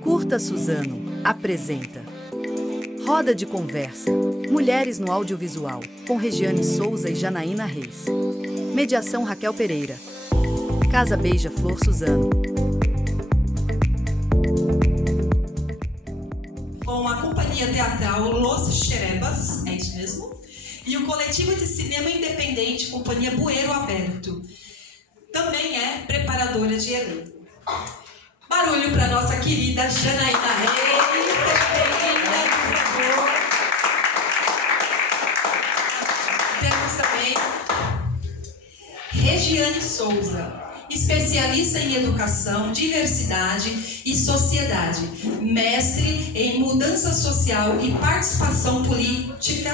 Curta Suzano apresenta Roda de Conversa, Mulheres no Audiovisual, com Regiane Souza e Janaína Reis. Mediação Raquel Pereira. Casa Beija-Flor Suzano. Com a companhia teatral Los Xerebas, é isso mesmo? E o coletivo de cinema independente Companhia Bueiro Aberto. Também é preparadora de elenco. Barulho para nossa querida Janaína Reis. Seja bem-vinda, por favor. Temos também Regiane Souza, especialista em educação, diversidade e sociedade, mestre em mudança social e participação política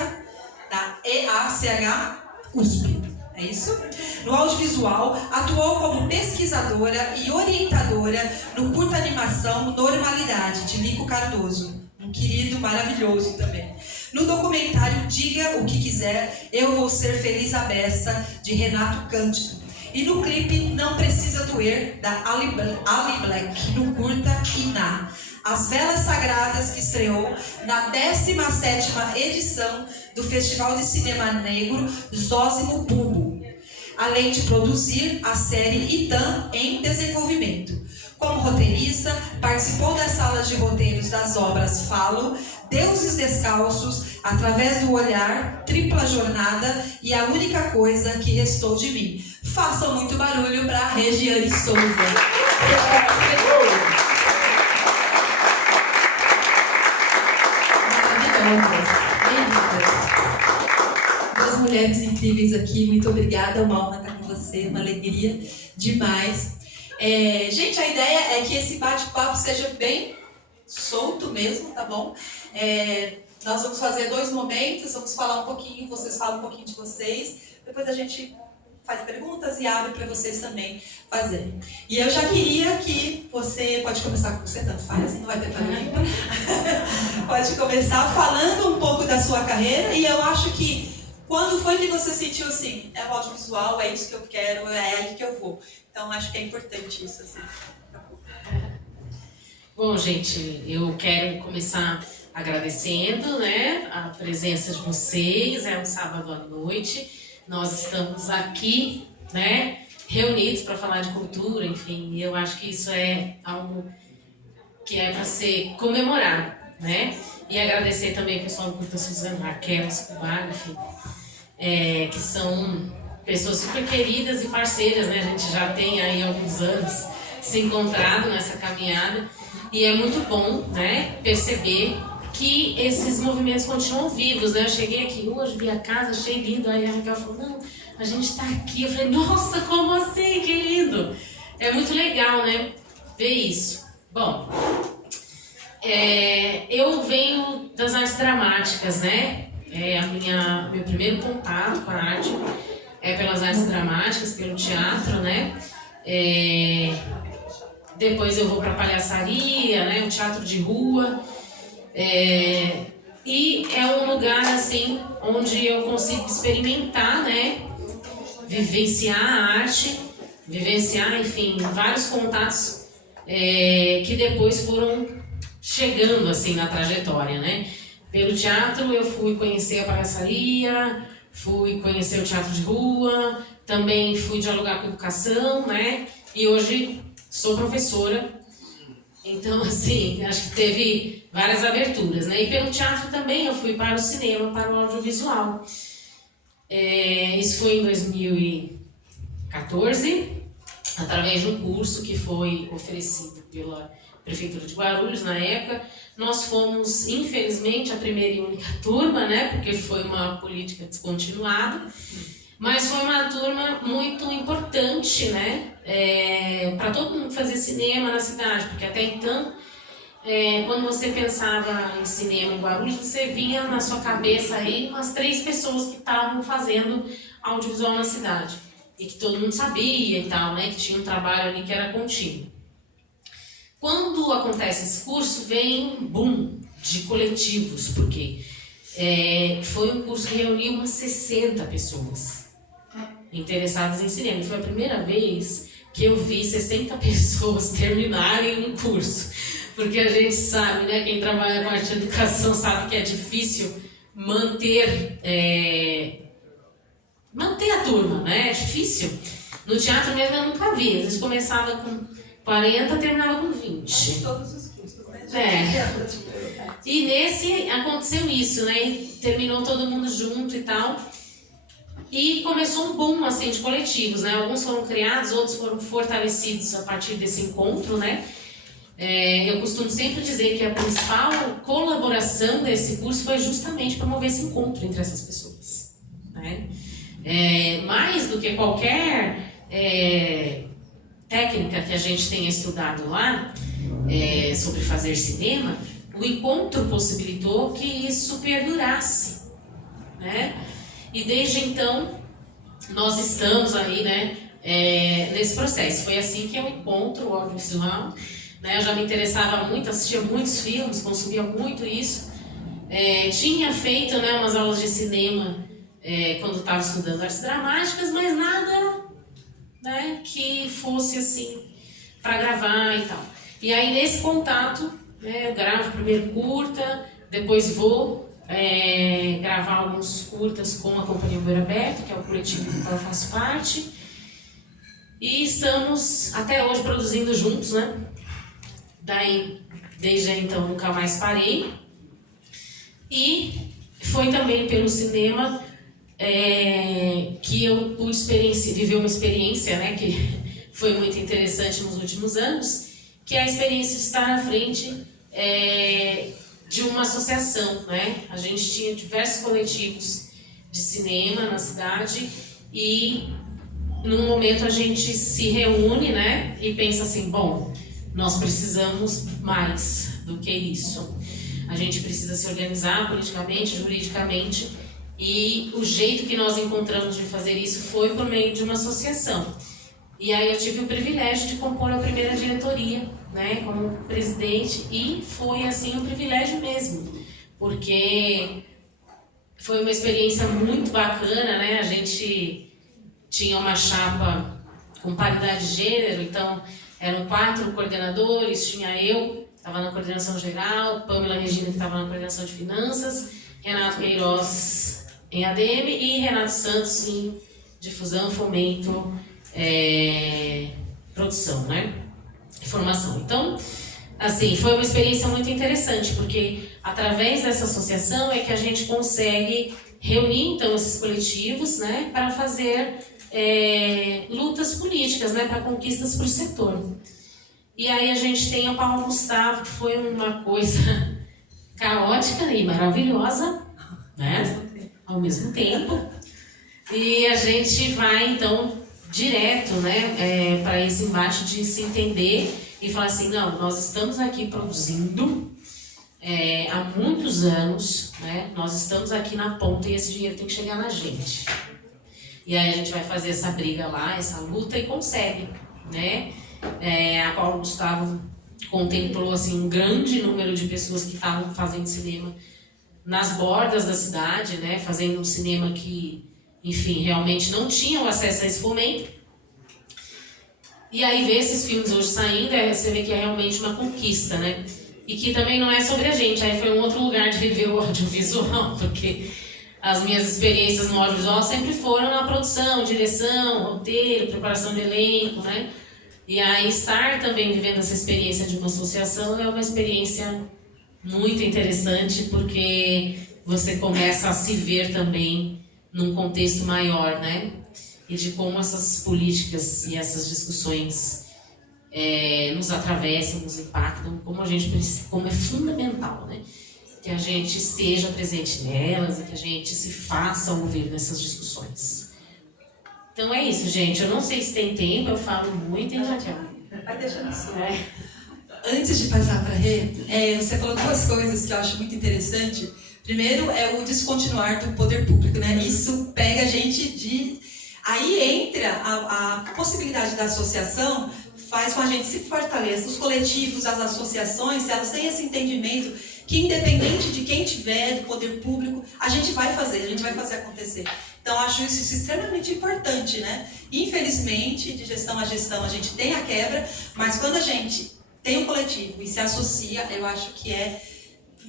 da EACH-USP. É isso? No audiovisual, atuou como pesquisadora e orientadora no curta animação Normalidade, de Lico Cardoso, um querido maravilhoso também. No documentário Diga o que Quiser, Eu Vou Ser Feliz à Beça, de Renato Cândido. E no clipe Não Precisa Doer, da Ali Black, no curta Iná. As Velas Sagradas, que estreou na 17ª edição do Festival de Cinema Negro Zósimo Bubo, além de produzir a série Itã em desenvolvimento. Como roteirista, participou das salas de roteiros das obras Falo, Deuses Descalços, Através do Olhar, Tripla Jornada e A Única Coisa que Restou de Mim. Façam muito barulho para Regiane Souza. Duas mulheres incríveis aqui, muito obrigada, uma honra estar com você, uma alegria demais. Gente, a ideia é que esse bate-papo seja bem solto mesmo, tá bom? Nós vamos fazer 2 momentos, vamos falar um pouquinho, vocês falam um pouquinho de vocês, depois a gente faz perguntas e abre para vocês também fazerem. E eu já queria que você, pode começar com você, tanto faz, não vai ter problema. Pode começar falando um pouco da sua carreira, e eu acho que quando foi que você sentiu assim, é o audiovisual, é isso que eu quero, é aí que eu vou. Então acho que é importante isso, assim. Bom, gente, eu quero começar agradecendo, né, a presença de vocês. É um sábado à noite. Nós estamos aqui, né, reunidos para falar de cultura, enfim, e eu acho que isso é algo que é para ser comemorado, né? E agradecer também o pessoal do Curta Suzano, Raquel, Escobar, enfim, que são pessoas super queridas e parceiras, né? A gente já tem aí alguns anos se encontrado nessa caminhada e é muito bom, né, perceber que esses movimentos continuam vivos, né? Eu cheguei aqui hoje, vi a casa, achei lindo, aí a Raquel falou, não, a gente está aqui. Eu falei, nossa, como assim? Que lindo! É muito legal, né, ver isso. Bom, eu venho das artes dramáticas, né? Meu primeiro contato com a arte é pelas artes dramáticas, pelo teatro, né? Depois eu vou para a palhaçaria, né? O teatro de rua. E é um lugar assim onde eu consigo experimentar, né, vivenciar a arte, vivenciar, enfim, vários contatos que depois foram chegando assim na trajetória, né? Pelo teatro eu fui conhecer a palhaçaria, fui conhecer o teatro de rua, também fui dialogar com educação, né? E hoje sou professora. Então, assim, acho que teve várias aberturas, né? E pelo teatro também eu fui para o cinema, para o audiovisual. Isso foi em 2014, através de um curso que foi oferecido pela Prefeitura de Guarulhos na época. Nós fomos, infelizmente, a primeira e única turma, né? Porque foi uma política descontinuada. Mas foi uma turma muito importante, né? Para todo mundo fazer cinema na cidade, porque até então, quando você pensava em cinema em Guarulhos, você vinha na sua cabeça aí umas 3 pessoas que estavam fazendo audiovisual na cidade. E que todo mundo sabia e tal, né? Que tinha um trabalho ali que era contínuo. Quando acontece esse curso, vem um boom de coletivos, porque foi um curso que reuniu umas 60 pessoas interessadas em cinema. Foi a primeira vez que eu vi 60 pessoas terminarem um curso. Porque a gente sabe, né, quem trabalha com arte de educação sabe que é difícil manter a turma, né? É difícil. No teatro mesmo eu nunca vi. A gente começava com 40, terminava com 20. Todos os cursos, né? E nesse aconteceu isso, né? E terminou todo mundo junto e tal. E começou um boom assim, de coletivos, né? Alguns foram criados, outros foram fortalecidos a partir desse encontro, né? Eu costumo sempre dizer que a principal colaboração desse curso foi justamente promover esse encontro entre essas pessoas, né? Mais do que qualquer técnica que a gente tenha estudado lá sobre fazer cinema, o encontro possibilitou que isso perdurasse, né? E desde então nós estamos aí, né, nesse processo. Foi assim que eu encontro o audiovisual, né? Eu já me interessava muito, assistia muitos filmes, consumia muito isso. Tinha feito, né, umas aulas de cinema quando estava estudando artes dramáticas, mas nada, né, que fosse assim para gravar e tal. E aí nesse contato, né, eu gravo o primeiro curta, depois vou gravar alguns curtas com a Companhia Beira Aberto, que é o coletivo do qual eu faço parte. E estamos até hoje produzindo juntos, né? Daí, desde então, nunca mais parei. E foi também pelo cinema que eu pude viver uma experiência, né, que foi muito interessante nos últimos anos, que é a experiência de estar à frente de uma associação, né? A gente tinha diversos coletivos de cinema na cidade e num momento a gente se reúne, né, e pensa assim, bom, nós precisamos mais do que isso. A gente precisa se organizar politicamente, juridicamente, e o jeito que nós encontramos de fazer isso foi por meio de uma associação. E aí eu tive o privilégio de compor a primeira diretoria, né, como presidente, e foi assim um privilégio mesmo, porque foi uma experiência muito bacana, né? A gente tinha uma chapa com paridade de gênero, então eram 4 coordenadores, tinha eu, que estava na coordenação geral, Pamela Regina, que estava na coordenação de finanças, Renato Queiroz em ADM e Renato Santos em difusão, fomento, produção, né? Formação. Então, assim, foi uma experiência muito interessante, porque através dessa associação é que a gente consegue reunir, então, esses coletivos, né, para fazer lutas políticas, né, para conquistas para o setor. E aí a gente tem o Paulo Gustavo, que foi uma coisa caótica e maravilhosa, né, ao mesmo tempo. E a gente vai, então, direto, né, para esse embate de se entender e falar assim, não, nós estamos aqui produzindo há muitos anos, né, nós estamos aqui na ponta e esse dinheiro tem que chegar na gente. E aí a gente vai fazer essa briga lá, essa luta e consegue, né? A Paulo Gustavo contemplou assim, um grande número de pessoas que estavam fazendo cinema nas bordas da cidade, né, fazendo um cinema que, enfim, realmente não tinham acesso a esse fomento. E aí ver esses filmes hoje saindo, você vê que é realmente uma conquista, né? E que também não é sobre a gente, aí foi um outro lugar de viver o audiovisual, porque as minhas experiências no audiovisual sempre foram na produção, direção, roteiro, preparação de elenco, né? E aí estar também vivendo essa experiência de uma associação é uma experiência muito interessante, porque você começa a se ver também num contexto maior, né? E de como essas políticas e essas discussões nos atravessam, nos impactam, como é fundamental, né? Que a gente esteja presente nelas e que a gente se faça ouvir nessas discussões. Então é isso, gente. Eu não sei se tem tempo, eu falo muito, hein, Raquel? Vai deixando isso. Antes de passar para a Rê, você falou 2 coisas que eu acho muito interessante. Primeiro é o descontinuar do poder público, né? Isso pega a gente de... Aí entra a possibilidade da associação, faz com a gente se fortaleça. Os coletivos, as associações, se elas têm esse entendimento que independente de quem tiver, do poder público, a gente vai fazer acontecer. Então, acho isso extremamente importante, né? Infelizmente, de gestão a gestão, a gente tem a quebra, mas quando a gente tem um coletivo e se associa, eu acho que é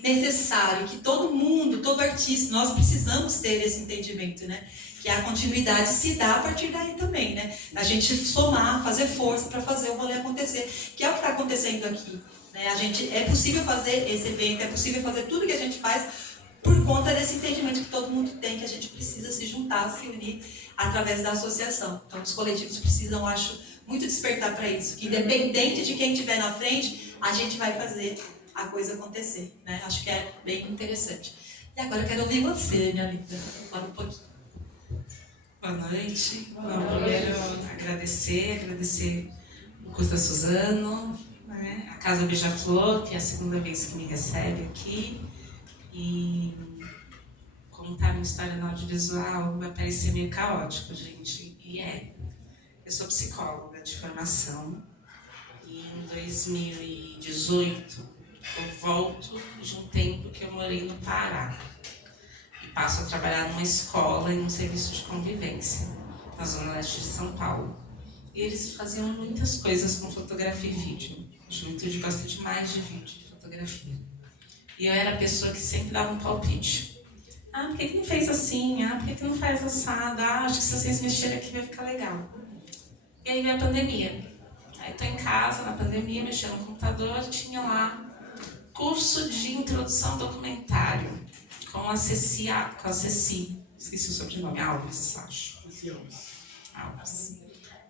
necessário que todo mundo, todo artista, nós precisamos ter esse entendimento, né? Que a continuidade se dá a partir daí também, né? A gente somar, fazer força para fazer o rolê acontecer, que é o que está acontecendo aqui, né? É possível fazer esse evento, é possível fazer tudo que a gente faz por conta desse entendimento que todo mundo tem, que a gente precisa se juntar, se unir através da associação. Então, os coletivos precisam, acho, muito despertar para isso, que independente de quem estiver na frente, a gente vai fazer a coisa acontecer, né? Acho que é bem interessante. E agora eu quero ouvir você, minha linda. Fala um pouquinho. Boa noite. Bom, primeiro, agradecer o curso da Suzano, né? A Casa Beija-Flor, que é a segunda vez que me recebe aqui. E contar minha história no audiovisual vai parecer meio caótico, gente. E é. Eu sou psicóloga de formação. E em 2018, eu volto de um tempo que eu morei no Pará. E passo a trabalhar numa escola e num serviço de convivência, na Zona Leste de São Paulo. E eles faziam muitas coisas com fotografia e vídeo. A juventude gosta demais de vídeo, de fotografia. E eu era a pessoa que sempre dava um palpite. Ah, por que não fez assim? Ah, por que não faz assado? Ah, acho que se vocês mexerem aqui vai ficar legal. E aí veio a pandemia. Aí tô em casa, na pandemia, mexendo no computador, tinha lá curso de introdução ao documentário com a Ceci, esqueci o sobrenome, Alves, acho. Alves.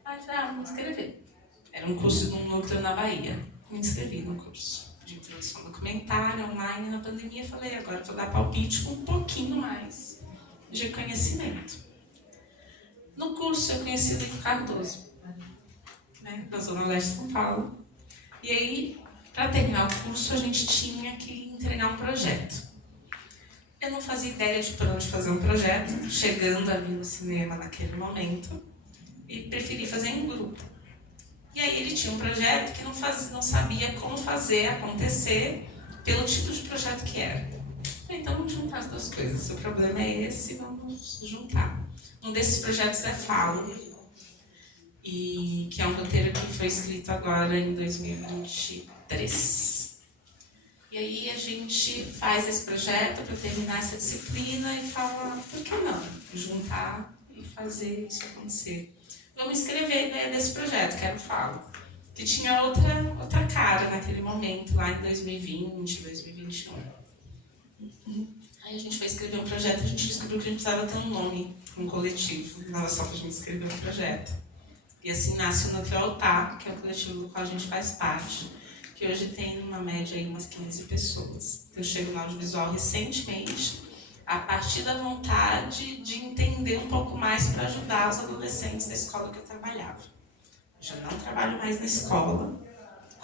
Aí eu falei, vou me inscrever. Era um curso de um núcleo na Bahia. Me inscrevi no curso de introdução ao documentário, online, na pandemia. Falei, agora vou dar palpite com um pouquinho mais de conhecimento. No curso eu conheci o Lico Cardoso, né, da Zona Leste de São Paulo. E aí, para terminar o curso, a gente tinha que entregar um projeto. Eu não fazia ideia de por onde fazer um projeto, chegando ali no cinema naquele momento, e preferi fazer em grupo. E aí ele tinha um projeto que não sabia como fazer acontecer pelo tipo de projeto que era. Então vamos juntar as duas coisas. Se o problema é esse, vamos juntar. Um desses projetos é Falo, e que é um roteiro que foi escrito agora em 2023. E aí a gente faz esse projeto para terminar essa disciplina e fala, por que não? Juntar e fazer isso acontecer. Vamos escrever a ideia desse projeto, que era o Falo, que tinha outra cara naquele momento, lá em 2020, 2021. Aí a gente foi escrever um projeto e a gente descobriu que a gente precisava ter um nome, um coletivo, não era só para a gente escrever um projeto. E assim nasce o Núcleo Altar, que é o coletivo do qual a gente faz parte, que hoje tem uma média aí umas 15 pessoas. Eu chego no audiovisual recentemente, a partir da vontade de entender um pouco mais para ajudar os adolescentes da escola que eu trabalhava. Eu já não trabalho mais na escola,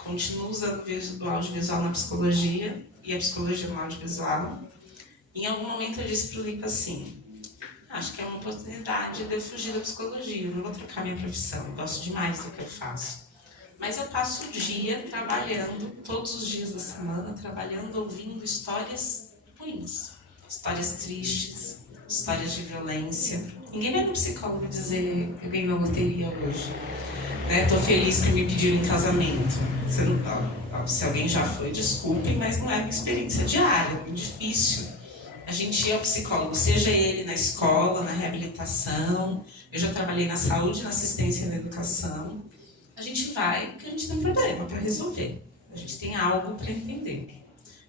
continuo usando o audiovisual na psicologia e a psicologia no audiovisual. Em algum momento eu disse para o Lico assim, acho que é uma oportunidade de eu fugir da psicologia, eu não vou trocar minha profissão, eu gosto demais do que eu faço. Mas eu passo o dia trabalhando, todos os dias da semana, trabalhando, ouvindo histórias ruins, histórias tristes, histórias de violência. Ninguém vai no psicólogo dizer eu ganhei uma loteria hoje. Estou feliz que me pediram em casamento. Se alguém já foi, desculpem, mas não é uma experiência diária, é muito difícil. A gente ia ao psicólogo, seja ele na escola, na reabilitação. Eu já trabalhei na saúde, na assistência e na educação. A gente vai porque a gente tem um problema para resolver. A gente tem algo para entender.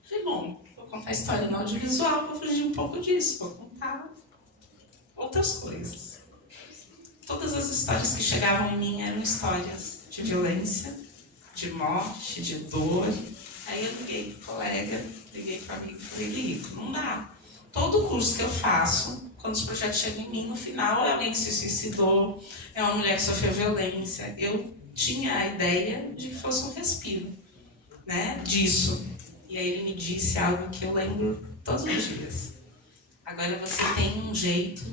Falei, bom, vou contar a história no audiovisual, vou fugir um pouco disso, vou contar outras coisas. Todas as histórias que chegavam em mim eram histórias de violência, de morte, de dor. Aí eu liguei para o colega, liguei para o amigo e falei, Lico, não dá. Todo o curso que eu faço, quando os projetos chegam em mim, no final é alguém que se suicidou, é uma mulher que sofreu violência. Eu tinha a ideia de que fosse um respiro, né, disso. E aí ele me disse algo que eu lembro todos os dias. Agora você tem um jeito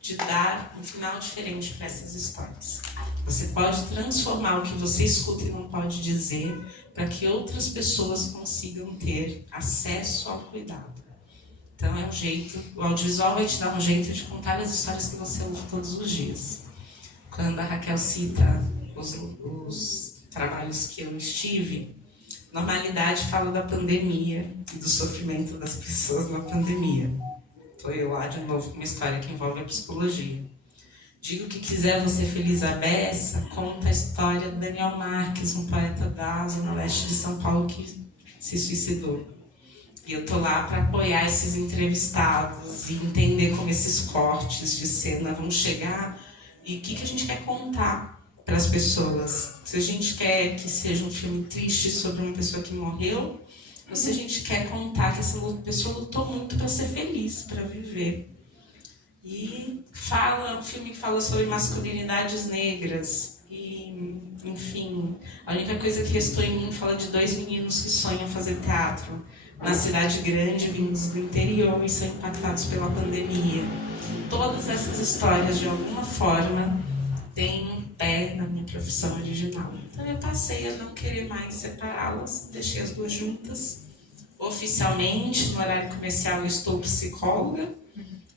de dar um final diferente para essas histórias. Você pode transformar o que você escuta e não pode dizer para que outras pessoas consigam ter acesso ao cuidado. Então é um jeito, o audiovisual vai te dar um jeito de contar as histórias que você usa todos os dias. Quando a Raquel cita os trabalhos que eu estive, Normalidade fala da pandemia e do sofrimento das pessoas na pandemia. Estou eu lá de novo com uma história que envolve a psicologia. Digo que quiser você feliz a beça, conta a história do Daniel Marques, um poeta da Zona Leste de São Paulo que se suicidou. E eu tô lá para apoiar esses entrevistados e entender como esses cortes de cena vão chegar e o que a gente quer contar para as pessoas. Se a gente quer que seja um filme triste sobre uma pessoa que morreu, ou se a gente quer contar que essa pessoa lutou muito para ser feliz, para viver. E um filme que fala sobre masculinidades negras. E, enfim, a única coisa que restou em mim fala de 2 meninos que sonham fazer teatro na cidade grande, vindos do interior e são impactados pela pandemia. Todas essas histórias, de alguma forma, têm um pé na minha profissão original. Então eu passei a não querer mais separá-las, deixei as duas juntas. Oficialmente, no horário comercial, eu estou psicóloga.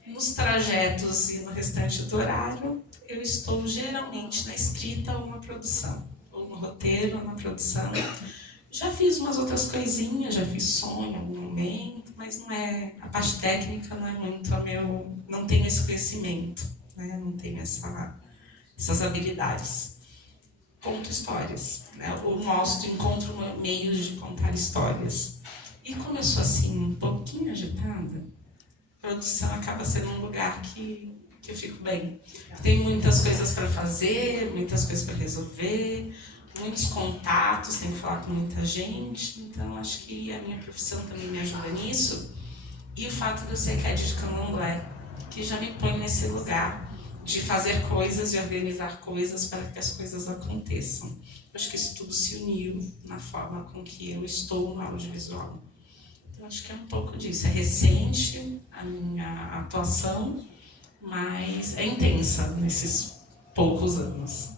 Nos trajetos e no restante do horário, eu estou geralmente na escrita ou na produção, ou no roteiro ou na produção. Já fiz umas outras coisinhas, já fiz som em algum momento, mas não é, a parte técnica não é muito não tenho esse conhecimento, né? Não tenho essas habilidades. Conto histórias, né? Ou encontro meios de contar histórias. E como eu sou assim, um pouquinho agitada, a produção acaba sendo um lugar que eu fico bem. Tem muitas coisas para fazer, muitas coisas para resolver, muitos contatos, tenho que falar com muita gente, então acho que a minha profissão também me ajuda nisso. E o fato de eu ser Ked de Candomblé, que já me põe nesse lugar de fazer coisas e organizar coisas para que as coisas aconteçam. Acho que isso tudo se uniu na forma com que eu estou no audiovisual. Então acho que é um pouco disso. É recente a minha atuação, mas é intensa nesses poucos anos.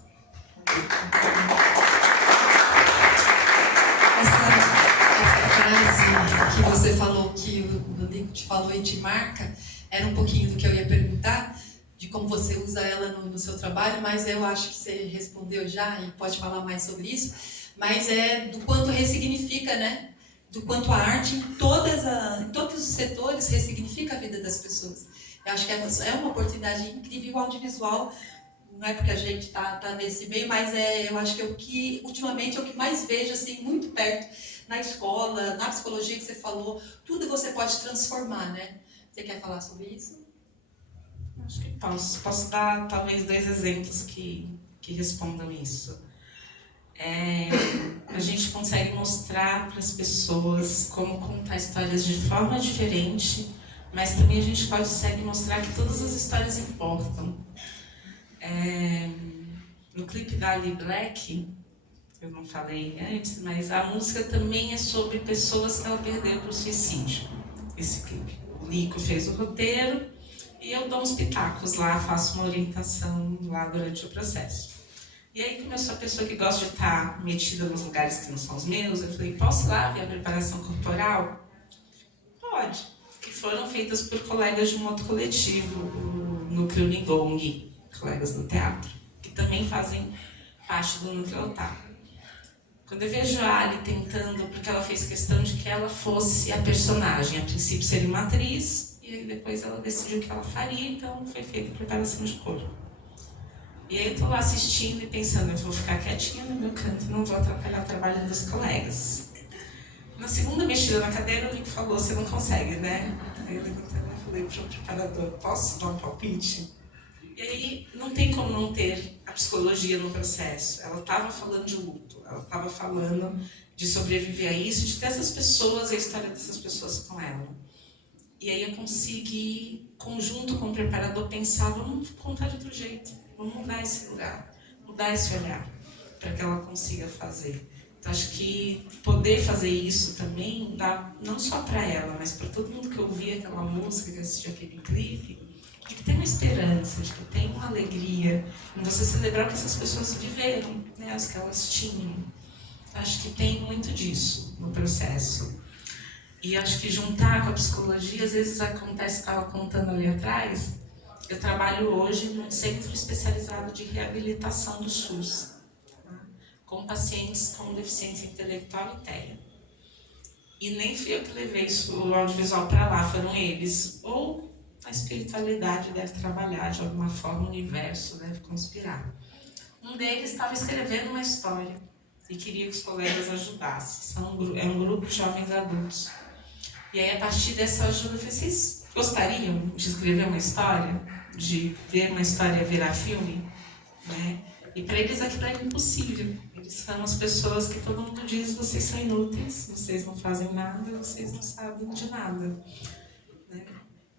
Essa frase que você falou, que o Rodrigo te falou e te marca, era um pouquinho do que eu ia perguntar, de como você usa ela no seu trabalho, mas eu acho que você respondeu já e pode falar mais sobre isso, mas é do quanto ressignifica, né? Do quanto a arte, em todos os setores, ressignifica a vida das pessoas. Eu acho que é uma oportunidade incrível. O audiovisual, não é porque a gente tá nesse meio, mas eu acho que ultimamente é o que mais vejo assim, muito perto, na escola, na psicologia que você falou, tudo você pode transformar, né? Você quer falar sobre isso? Acho que posso dar talvez 2 exemplos que respondam isso. A gente consegue mostrar para as pessoas como contar histórias de forma diferente, mas também a gente consegue mostrar que todas as histórias importam. No clipe da Ali Black, eu não falei antes, mas a música também é sobre pessoas que ela perdeu para o suicídio, esse clipe. O Lico fez o roteiro e eu dou uns pitacos lá, faço uma orientação lá durante o processo. E aí, como eu sou a pessoa que gosta de estar metida nos lugares que não são os meus, eu falei, posso ir lá ver a preparação corporal? Pode. Que foram feitas por colegas de um outro coletivo, o Núcleo Nigong, colegas do teatro, que também fazem parte do Núcleo Otá. Quando eu vejo a Ali tentando, porque ela fez questão de que ela fosse a personagem, a princípio seria uma atriz, e aí depois ela decidiu o que ela faria, então foi feita a preparação de corpo. E aí eu tô lá assistindo e pensando, eu vou ficar quietinha no meu canto, não vou atrapalhar o trabalho dos colegas. Na segunda mexida na cadeira, o Nico falou, você não consegue, né? Aí eu levantei e falei pro preparador, posso dar um palpite? E aí não tem como não ter a psicologia no processo. Ela estava falando de luto, ela estava falando de sobreviver a isso, de ter essas pessoas, a história dessas pessoas com ela. E aí eu consegui, conjunto com o preparador, pensar, vamos contar de outro jeito. Vamos mudar esse lugar, mudar esse olhar, para que ela consiga fazer. Então, acho que poder fazer isso também dá, não só para ela, mas para todo mundo que ouvia aquela música, que assistia aquele clipe, de que tem uma esperança, de que tem uma alegria, em você celebrar o que essas pessoas viveram, né, as que elas tinham. Acho que tem muito disso no processo. E acho que juntar com a psicologia, às vezes acontece, estava contando ali atrás, eu trabalho hoje num centro especializado de reabilitação do SUS, tá? Com pacientes com deficiência intelectual e TEA. E nem fui eu que levei o audiovisual para lá, foram eles. Ou a espiritualidade deve trabalhar de alguma forma, o universo deve conspirar. Um deles estava escrevendo uma história e queria que os colegas ajudassem. É um grupo de jovens adultos. E aí, a partir dessa ajuda, eu falei, vocês gostariam de escrever uma história? De ver uma história virar filme? Né? E para eles aquilo é impossível. Eles são as pessoas que todo mundo diz, vocês são inúteis, vocês não fazem nada, vocês não sabem de nada. Né?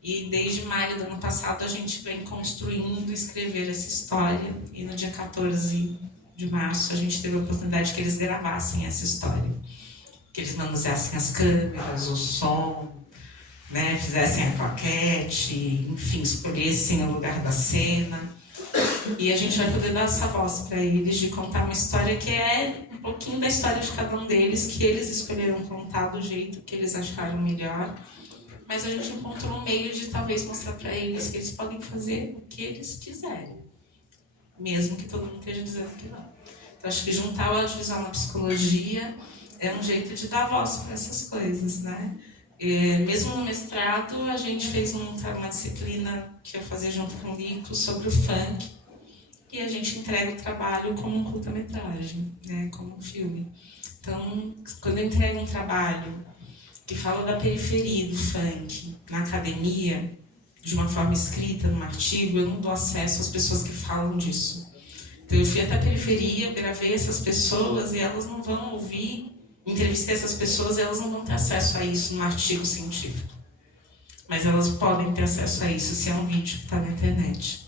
E desde maio do ano passado a gente vem construindo escrever essa história. E no dia 14 de março a gente teve a oportunidade que eles gravassem essa história. Que eles manuseassem as câmeras, o som, né? Fizessem a claquete, enfim, escolhessem o lugar da cena. E a gente vai poder dar essa voz para eles de contar uma história que é um pouquinho da história de cada um deles, que eles escolheram contar do jeito que eles acharam melhor. Mas a gente encontrou um meio de talvez mostrar para eles que eles podem fazer o que eles quiserem, mesmo que todo mundo esteja dizendo que não. Então acho que juntar o audiovisual na psicologia é um jeito de dar voz para essas coisas, né? Mesmo no mestrado, a gente fez uma disciplina que eu fazia junto com o Nico sobre o funk, e a gente entrega o trabalho como um curta-metragem, né? Como um filme. Então, quando eu entrego um trabalho que fala da periferia do funk na academia, de uma forma escrita, num artigo, eu não dou acesso às pessoas que falam disso. Então eu fui até a periferia, gravei essas pessoas e elas não vão ouvir, entrevistei essas pessoas e elas não vão ter acesso a isso num artigo científico. Mas elas podem ter acesso a isso se é um vídeo que está na internet.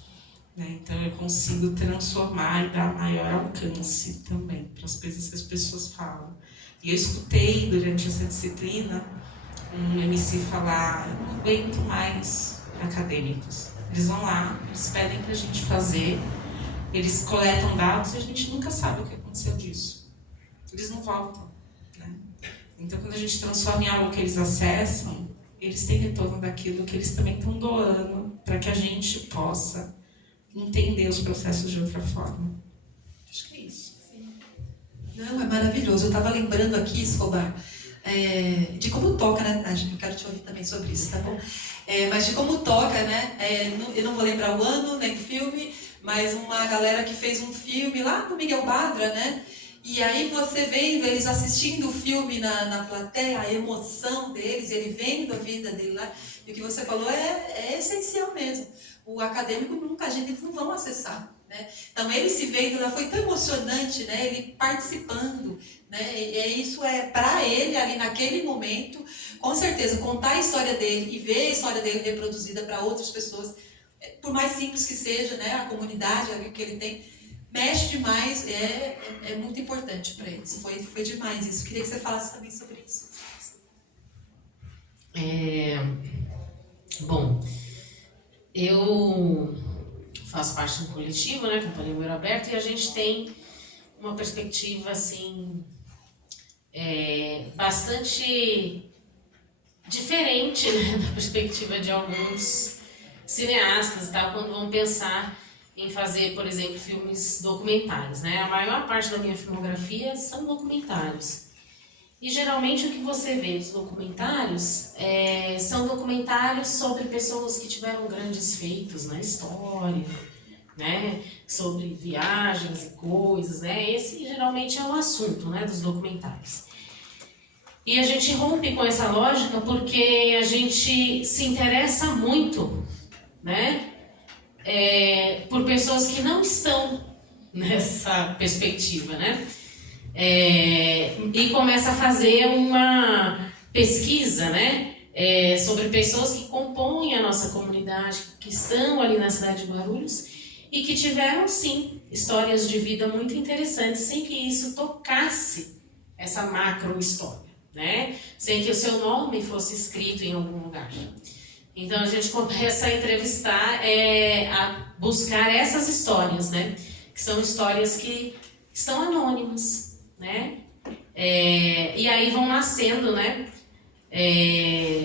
Né? Então eu consigo transformar e dar maior alcance também para as coisas que as pessoas falam. E eu escutei durante essa disciplina um MC falar, eu não aguento mais acadêmicos. Eles vão lá, eles pedem para a gente fazer, eles coletam dados e a gente nunca sabe o que aconteceu disso. Eles não voltam. Né? Então, quando a gente transforma em algo que eles acessam, eles têm retorno daquilo que eles também estão doando para que a gente possa entender os processos de outra forma. Acho que é isso. Não, é maravilhoso. Eu estava lembrando aqui, Escobar, de como toca, né? Eu quero te ouvir também sobre isso, tá bom? Mas de como toca, né? Eu não vou lembrar o ano, nem o filme, mas uma galera que fez um filme lá no Miguel Badra, né? E aí você vendo eles assistindo o filme na plateia, a emoção deles, ele vendo a vida dele lá, e o que você falou é essencial mesmo. O acadêmico nunca, eles não vão acessar. Né? Então ele se vendo lá foi tão emocionante, né? Ele participando, né? Isso é para ele ali naquele momento, com certeza contar a história dele e ver a história dele reproduzida para outras pessoas, por mais simples que seja, né? A comunidade ali que ele tem mexe demais, é muito importante para eles. Foi demais isso. Queria que você falasse também sobre isso. Bom, eu faço parte do coletivo, né, Companhia Ouro Aberto, e a gente tem uma perspectiva, assim, bastante diferente, né, da perspectiva de alguns cineastas, tá, quando vão pensar em fazer, por exemplo, filmes documentários, né? A maior parte da minha filmografia são documentários. E geralmente o que você vê dos documentários são documentários sobre pessoas que tiveram grandes feitos na história, né? Sobre viagens e coisas, né? Esse geralmente é o assunto, né, dos documentários. E a gente rompe com essa lógica porque a gente se interessa muito, né? Por pessoas que não estão nessa perspectiva, né? E começa a fazer uma pesquisa, né? Sobre pessoas que compõem a nossa comunidade, que estão ali na cidade de Guarulhos e que tiveram, sim, histórias de vida muito interessantes, sem que isso tocasse essa macro história, né? Sem que o seu nome fosse escrito em algum lugar. Então a gente começa a entrevistar, a buscar essas histórias, né? Que são histórias que estão anônimas, né? E aí vão nascendo, né?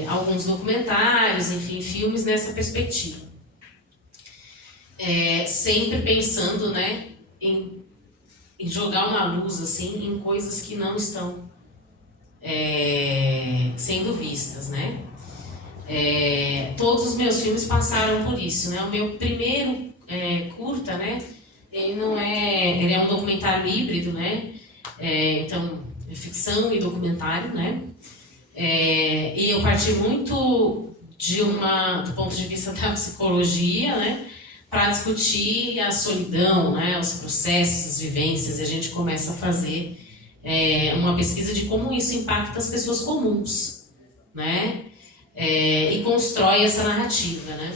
alguns documentários, enfim, filmes nessa perspectiva. Sempre pensando, né, em jogar uma luz assim, em coisas que não estão sendo vistas, né? Todos os meus filmes passaram por isso, né? O meu primeiro curta, né? Ele é um documentário híbrido, né? Então, é ficção e documentário, né? E eu parti muito do ponto de vista da psicologia, né? Para discutir a solidão, né? Os processos, as vivências, e a gente começa a fazer uma pesquisa de como isso impacta as pessoas comuns, né? E constrói essa narrativa, né?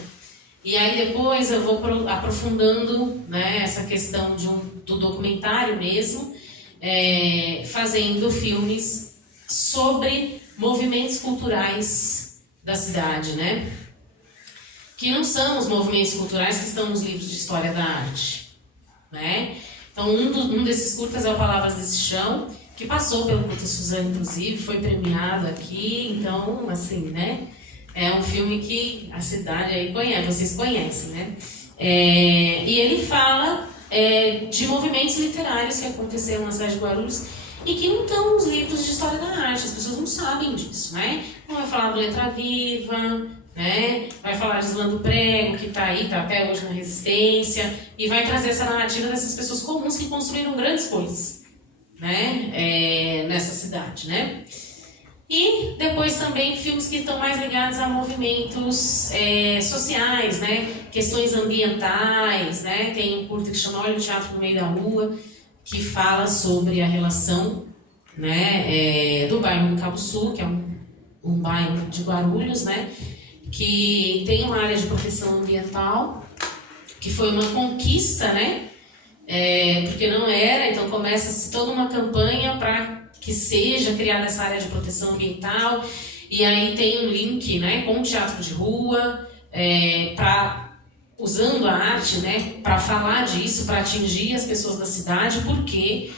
E aí depois eu vou aprofundando, né, essa questão do documentário mesmo, fazendo filmes sobre movimentos culturais da cidade, né? Que não são os movimentos culturais que estão nos livros de história da arte, né? Então um desses curtas é o Palavras desse Chão, que passou pelo Curta Suzano, inclusive, foi premiado aqui, então, assim, né? É um filme que a cidade aí conhece, vocês conhecem, né? E ele fala de movimentos literários que aconteceram na cidade de Guarulhos e que não estão nos livros de história da arte, as pessoas não sabem disso, né? Então vai falar do Letra Viva, né? Vai falar de Islã do Prego, que está aí, está até hoje na Resistência, e vai trazer essa narrativa dessas pessoas comuns que construíram grandes coisas, né? Nessa cidade, né? E depois também filmes que estão mais ligados a movimentos sociais, né? Questões ambientais, né? Tem um curta que chama Olha o Teatro no Meio da Rua, que fala sobre a relação, né, do bairro do Cabo Sul, que é um bairro de Guarulhos, né? Que tem uma área de proteção ambiental, que foi uma conquista, né? Porque não era, então começa-se toda uma campanha para que seja criada essa área de proteção ambiental, e aí tem um link, né, com o teatro de rua, usando a arte, né, para falar disso, para atingir as pessoas da cidade, porque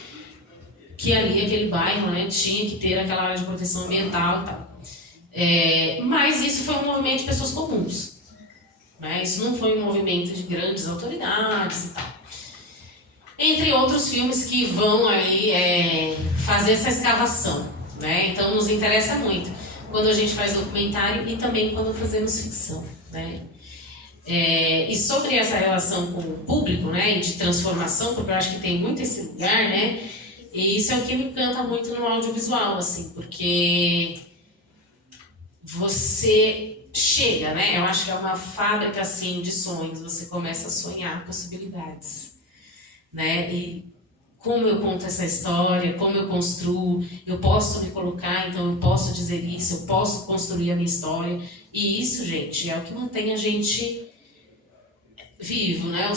que ali, aquele bairro, né, tinha que ter aquela área de proteção ambiental e tal. Mas isso foi um movimento de pessoas comuns, né? Isso não foi um movimento de grandes autoridades e tal. Entre outros filmes que vão aí fazer essa escavação, né? Então nos interessa muito quando a gente faz documentário e também quando fazemos ficção, né? E sobre essa relação com o público, né, de transformação, porque eu acho que tem muito esse lugar, né? E isso é o que me encanta muito no audiovisual, assim, porque você chega, né? Eu acho que é uma fábrica assim de sonhos. Você começa a sonhar possibilidades, né? E como eu conto essa história, como eu construo, eu posso me colocar, então eu posso dizer isso, eu posso construir a minha história. E isso, gente, é o que mantém a gente vivo, né?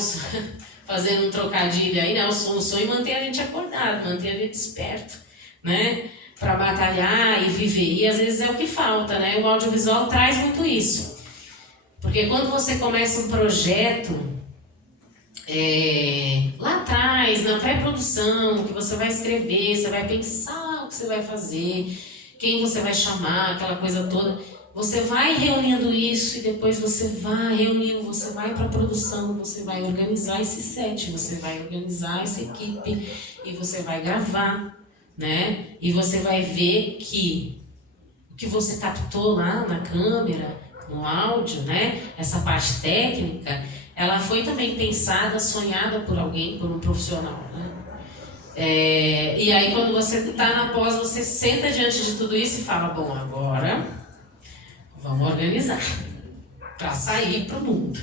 Fazendo um trocadilho aí, né? O sonho mantém a gente acordado, mantém a gente desperto, né? Para batalhar e viver. E às vezes é o que falta, né? O audiovisual traz muito isso. Porque quando você começa um projeto lá atrás, na pré-produção, que você vai escrever, você vai pensar o que você vai fazer, quem você vai chamar, aquela coisa toda, você vai reunindo isso e depois você vai reunindo, você vai para a produção, você vai organizar esse set, você vai organizar essa equipe e você vai gravar, né? E você vai ver que o que você captou lá na câmera, no áudio, né? Essa parte técnica, ela foi também pensada, sonhada por alguém, por um profissional, né? E aí quando você está na pós, você senta diante de tudo isso e fala, bom, agora vamos organizar para sair para o mundo.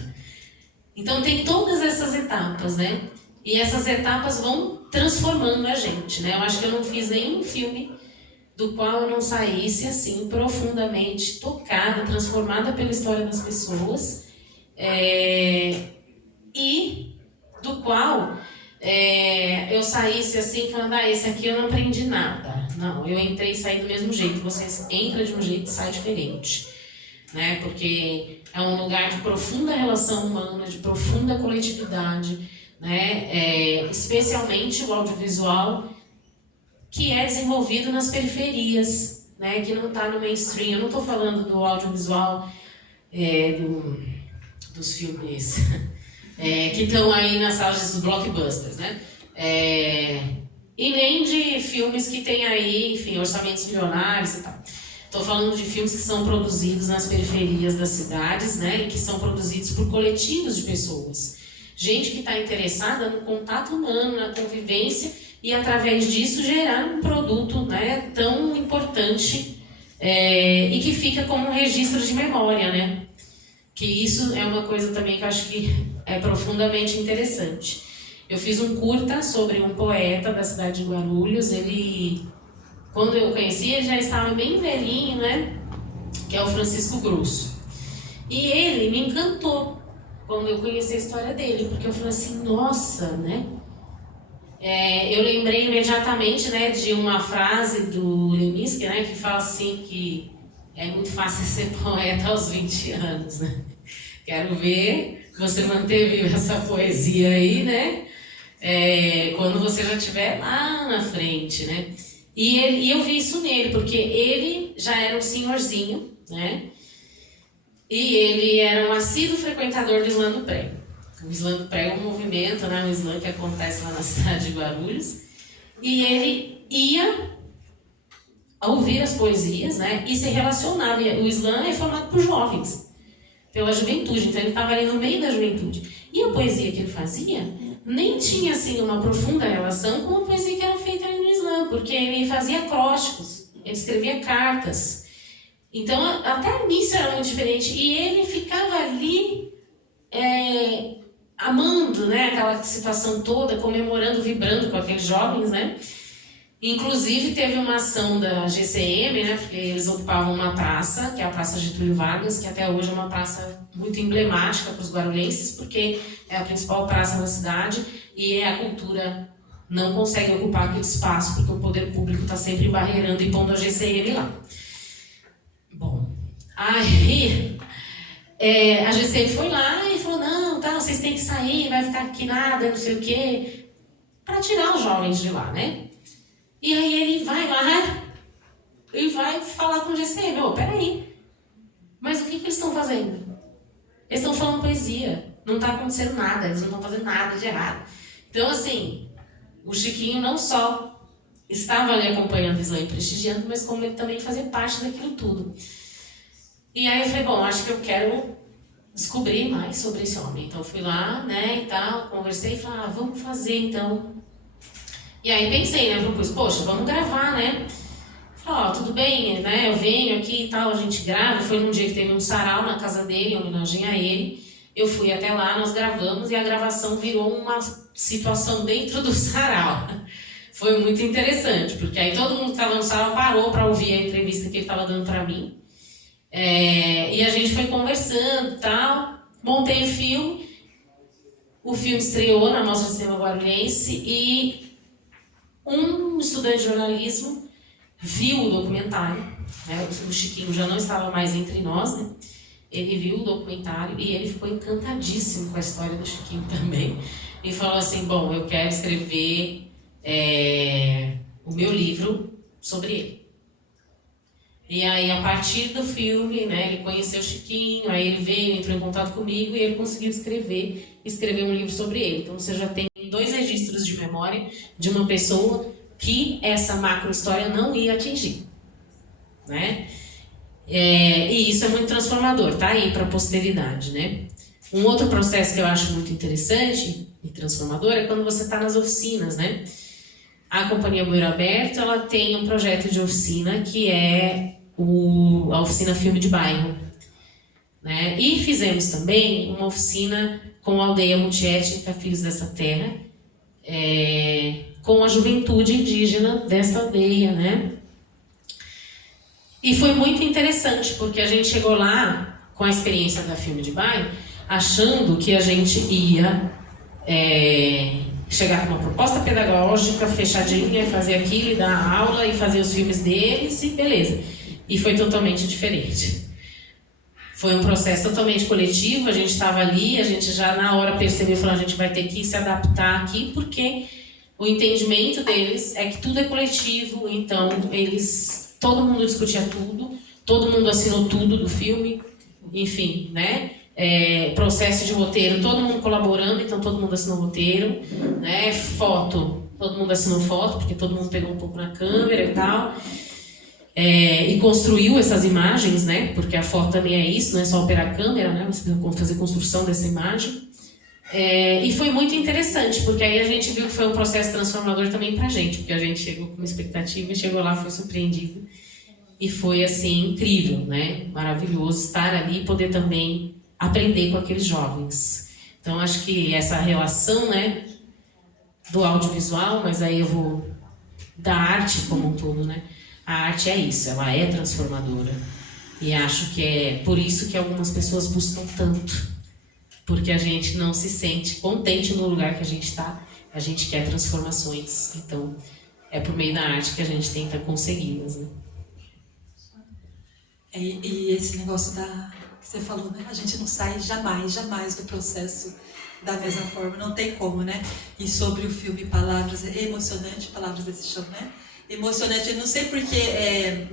Então tem todas essas etapas, né? E essas etapas vão transformando a gente, né? Eu acho que eu não fiz nenhum filme do qual eu não saísse assim profundamente tocada, transformada pela história das pessoas, e do qual eu saísse assim falando, esse aqui eu não aprendi nada. Não, eu entrei e saí do mesmo jeito. Você entra de um jeito e sai diferente, né? Porque é um lugar de profunda relação humana, de profunda coletividade, né? Especialmente o audiovisual que é desenvolvido nas periferias, né, que não está no mainstream. Eu não estou falando do audiovisual dos filmes que estão aí nas salas dos blockbusters, né? E nem de filmes que tem aí, enfim, orçamentos milionários e tal. Estou falando de filmes que são produzidos nas periferias das cidades, né, e que são produzidos por coletivos de pessoas. Gente que está interessada no contato humano, na convivência, e através disso gerar um produto, né, tão importante e que fica como um registro de memória, né? Que isso é uma coisa também que eu acho que é profundamente interessante. Eu fiz um curta sobre um poeta da cidade de Guarulhos. Ele, quando eu o conheci, ele já estava bem velhinho, né? Que é o Francisco Grosso. E ele me encantou quando eu conheci a história dele, porque eu falei assim, nossa, né? Eu lembrei imediatamente, né, de uma frase do Leminski, né, que fala assim que é muito fácil ser poeta aos 20 anos, né? Quero ver você manter viva essa poesia aí, né? Quando você já estiver lá na frente, né? E eu vi isso nele, porque ele já era um senhorzinho, né? E ele era um assíduo frequentador do Islã do Prego. O Islã do Prego é um movimento, né? Um Islã que acontece lá na cidade de Guarulhos. E ele ia ouvir as poesias, né? E se relacionava. O Islã é formado por jovens, pela juventude. Então ele estava ali no meio da juventude. E a poesia que ele fazia nem tinha assim uma profunda relação com a poesia que era feita ali no Islã, porque ele fazia acrósticos, ele escrevia cartas. Então até a missa era muito diferente. E ele ficava ali amando, né, aquela situação toda, comemorando, vibrando com aqueles jovens, né? Inclusive teve uma ação da GCM, né, porque eles ocupavam uma praça, que é a Praça Getúlio Vargas, que até hoje é uma praça muito emblemática para os guarulhenses, porque é a principal praça da cidade e a cultura não consegue ocupar aquele espaço, porque o poder público está sempre barreirando e pondo a GCM lá. Bom, aí a GCM foi lá e falou, não, tá, vocês têm que sair, vai ficar aqui nada, não sei o quê, para tirar os jovens de lá, né? E aí ele vai lá e vai falar com o GCM, peraí, mas o que eles estão fazendo? Eles estão falando poesia, não está acontecendo nada, eles não estão fazendo nada de errado. Então, assim, o Chiquinho não só estava ali acompanhando o Islã e prestigiando, mas como ele também fazia parte daquilo tudo. E aí eu falei, bom, acho que eu quero descobrir mais sobre esse homem. Então eu fui lá, né, e tal, conversei e falei, vamos fazer então. E aí pensei, né, poxa, vamos gravar, né? Falei, tudo bem, né, eu venho aqui e tal, a gente grava. Foi num dia que teve um sarau na casa dele, em homenagem a ele. Eu fui até lá, nós gravamos e a gravação virou uma situação dentro do sarau. Foi muito interessante, porque aí todo mundo que estava no sarau parou para ouvir a entrevista que ele estava dando para mim. E a gente foi conversando e tal, montei o filme. O filme estreou na Mostra de Cinema Guarulhense e um estudante de jornalismo viu o documentário, né? O Chiquinho já não estava mais entre nós, né? Ele viu o documentário e ele ficou encantadíssimo com a história do Chiquinho também. E falou assim, bom, eu quero escrever o meu livro sobre ele. E aí, a partir do filme, né, ele conheceu o Chiquinho, aí ele veio, entrou em contato comigo e ele conseguiu escrever um livro sobre ele. Então, você já tem 2 registros de memória de uma pessoa que essa macro-história não ia atingir, né? E isso é muito transformador, tá aí para a posteridade, né? Um outro processo que eu acho muito interessante e transformador é quando você está nas oficinas, né? A Companhia Bueiro Aberto, ela tem um projeto de oficina que é a oficina Filme de Bairro, né? E fizemos também uma oficina com a aldeia multiétnica Filhos dessa Terra, com a juventude indígena dessa aldeia, né? E foi muito interessante, porque a gente chegou lá com a experiência da Filme de Bairro, achando que a gente ia chegar com uma proposta pedagógica fechadinha, fazer aquilo e dar aula e fazer os filmes deles e beleza. E foi totalmente diferente. Foi um processo totalmente coletivo, a gente estava ali, a gente já na hora percebeu, falou, a gente vai ter que se adaptar aqui, porque o entendimento deles é que tudo é coletivo, então eles todo mundo discutia tudo, todo mundo assinou tudo do filme, enfim, né? Processo de roteiro, todo mundo colaborando, então todo mundo assinou o roteiro, né? Foto, todo mundo assinou foto, porque todo mundo pegou um pouco na câmera e tal. E construiu essas imagens, né? Porque a foto também é isso, não é só operar a câmera, né? Você precisa fazer construção dessa imagem. E foi muito interessante, porque aí a gente viu que foi um processo transformador também pra gente, porque a gente chegou com uma expectativa e chegou lá, foi surpreendido. E foi, assim, incrível, né? Maravilhoso estar ali e poder também aprender com aqueles jovens. Então, acho que essa relação, né, do audiovisual, mas aí eu vou da arte como um todo, né? A arte é isso, ela é transformadora. E acho que é por isso que algumas pessoas buscam tanto. Porque a gente não se sente contente no lugar que a gente está, a gente quer transformações. Então, é por meio da arte que a gente tenta consegui-las, né? E esse negócio que você falou, né? A gente não sai jamais do processo da mesma forma, não tem como, né? E sobre o filme Palavras, é emocionante, Palavras desse Chão, né? Emocionante, eu não sei porque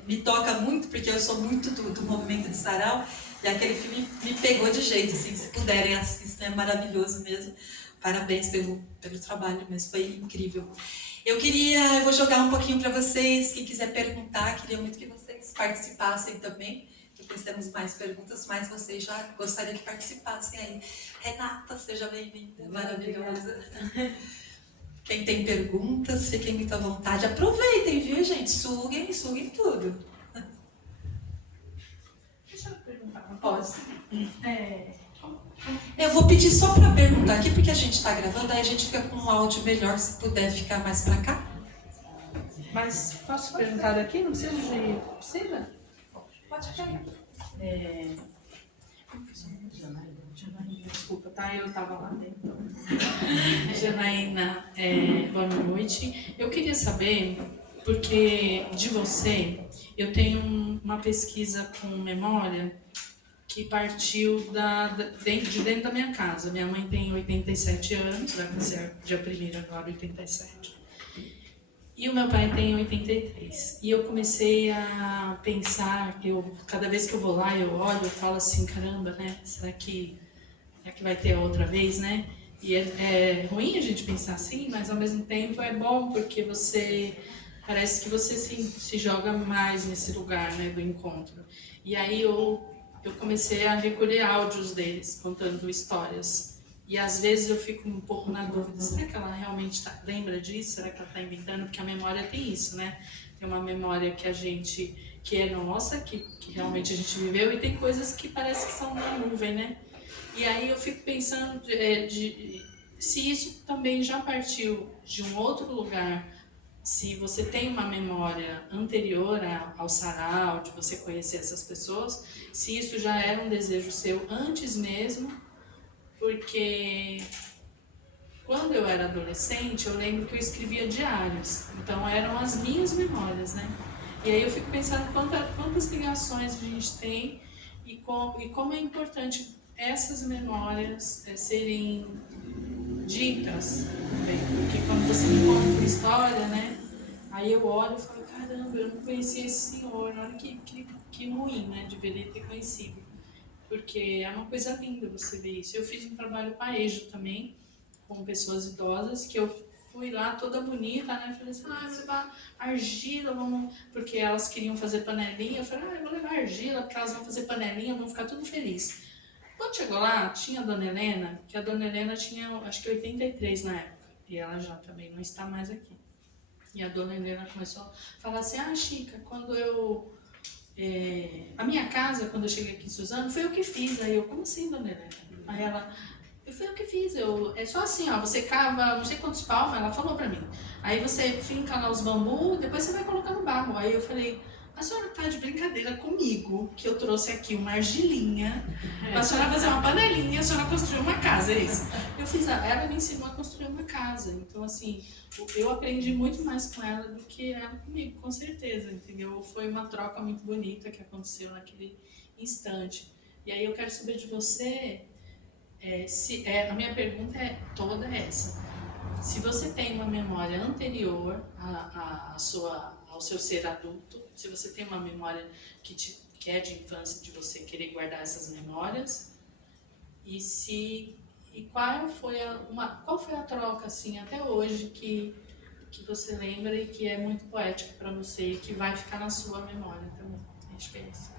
me toca muito, porque eu sou muito do movimento de sarau, e aquele filme me pegou de jeito, assim, se puderem assistir, é maravilhoso mesmo. Parabéns pelo trabalho mesmo, foi incrível. Eu vou jogar um pouquinho para vocês, quem quiser perguntar, queria muito que vocês participassem também. Depois temos mais perguntas, mas vocês já gostariam que participassem aí. Renata, seja bem-vinda, maravilhosa. Quem tem perguntas, fiquem muito à vontade. Aproveitem, viu, gente? Suguem tudo. Deixa eu perguntar. Pode. Eu vou pedir só para perguntar aqui, porque a gente está gravando, aí a gente fica com um áudio melhor, se puder ficar mais para cá. Mas posso perguntar daqui? Não precisa de... Precisa? Pode ficar aí. Janaína, desculpa, tá? Eu estava lá dentro. Janaína, boa noite. Eu queria saber, porque de você, eu tenho uma pesquisa com memória que partiu de dentro da minha casa. Minha mãe tem 87 anos, vai fazer dia 1º agora, 87. E o meu pai tem 83. E eu comecei a pensar, cada vez que eu vou lá, eu olho, eu falo assim, caramba, né? Será que vai ter outra vez, né? E é ruim a gente pensar assim, mas ao mesmo tempo é bom, porque parece que você se joga mais nesse lugar, né, do encontro. E aí eu comecei a recolher áudios deles, contando histórias. E às vezes eu fico um pouco na dúvida, será que ela realmente lembra disso? Será que ela está inventando? Porque a memória tem isso, né? Tem uma memória que é nossa, que realmente a gente viveu, e tem coisas que parece que são na nuvem, né? E aí eu fico pensando se isso também já partiu de um outro lugar, se você tem uma memória anterior ao sarau, de você conhecer essas pessoas, se isso já era um desejo seu antes mesmo, porque quando eu era adolescente, eu lembro que eu escrevia diários, então eram as minhas memórias, né? E aí eu fico pensando quantas ligações a gente tem e como é importante essas memórias serem ditas também, porque quando você me conta uma história, né? Aí eu olho e falo, caramba, eu não conhecia esse senhor, olha que ruim, né? Deveria ter conhecido. Porque é uma coisa linda você ver isso. Eu fiz um trabalho paejo também, com pessoas idosas, que eu fui lá toda bonita, né? Falei assim, vou levar argila, vamos... Porque elas queriam fazer panelinha. Eu falei, eu vou levar argila, porque elas vão fazer panelinha, vão ficar tudo felizes. Quando chegou lá, tinha a Dona Helena, que a Dona Helena tinha, acho que 83 na época. E ela já também não está mais aqui. E a Dona Helena começou a falar assim, Chica, quando a minha casa, quando eu cheguei aqui em Suzano, foi eu que fiz. Aí eu, como assim, Dona Helena? Aí ela, foi eu que fiz. É só assim, você cava não sei quantos palmos, ela falou pra mim. Aí você finca lá os bambus, depois você vai colocar no barro. Aí eu falei, a senhora tá de brincadeira comigo, que eu trouxe aqui uma argilinha, pra senhora fazer uma panelinha, a senhora construiu uma casa, é isso. Ela me ensinou a construir uma casa. Então, assim, eu aprendi muito mais com ela do que ela comigo, com certeza, entendeu? Foi uma troca muito bonita que aconteceu naquele instante. E aí eu quero saber de você, a minha pergunta é toda essa. se você tem uma memória anterior ao seu ser adulto, se você tem uma memória que é de infância, de você querer guardar essas memórias, e qual foi a troca assim até hoje que você lembra e que é muito poética para você e que vai ficar na sua memória também. Acho que é isso.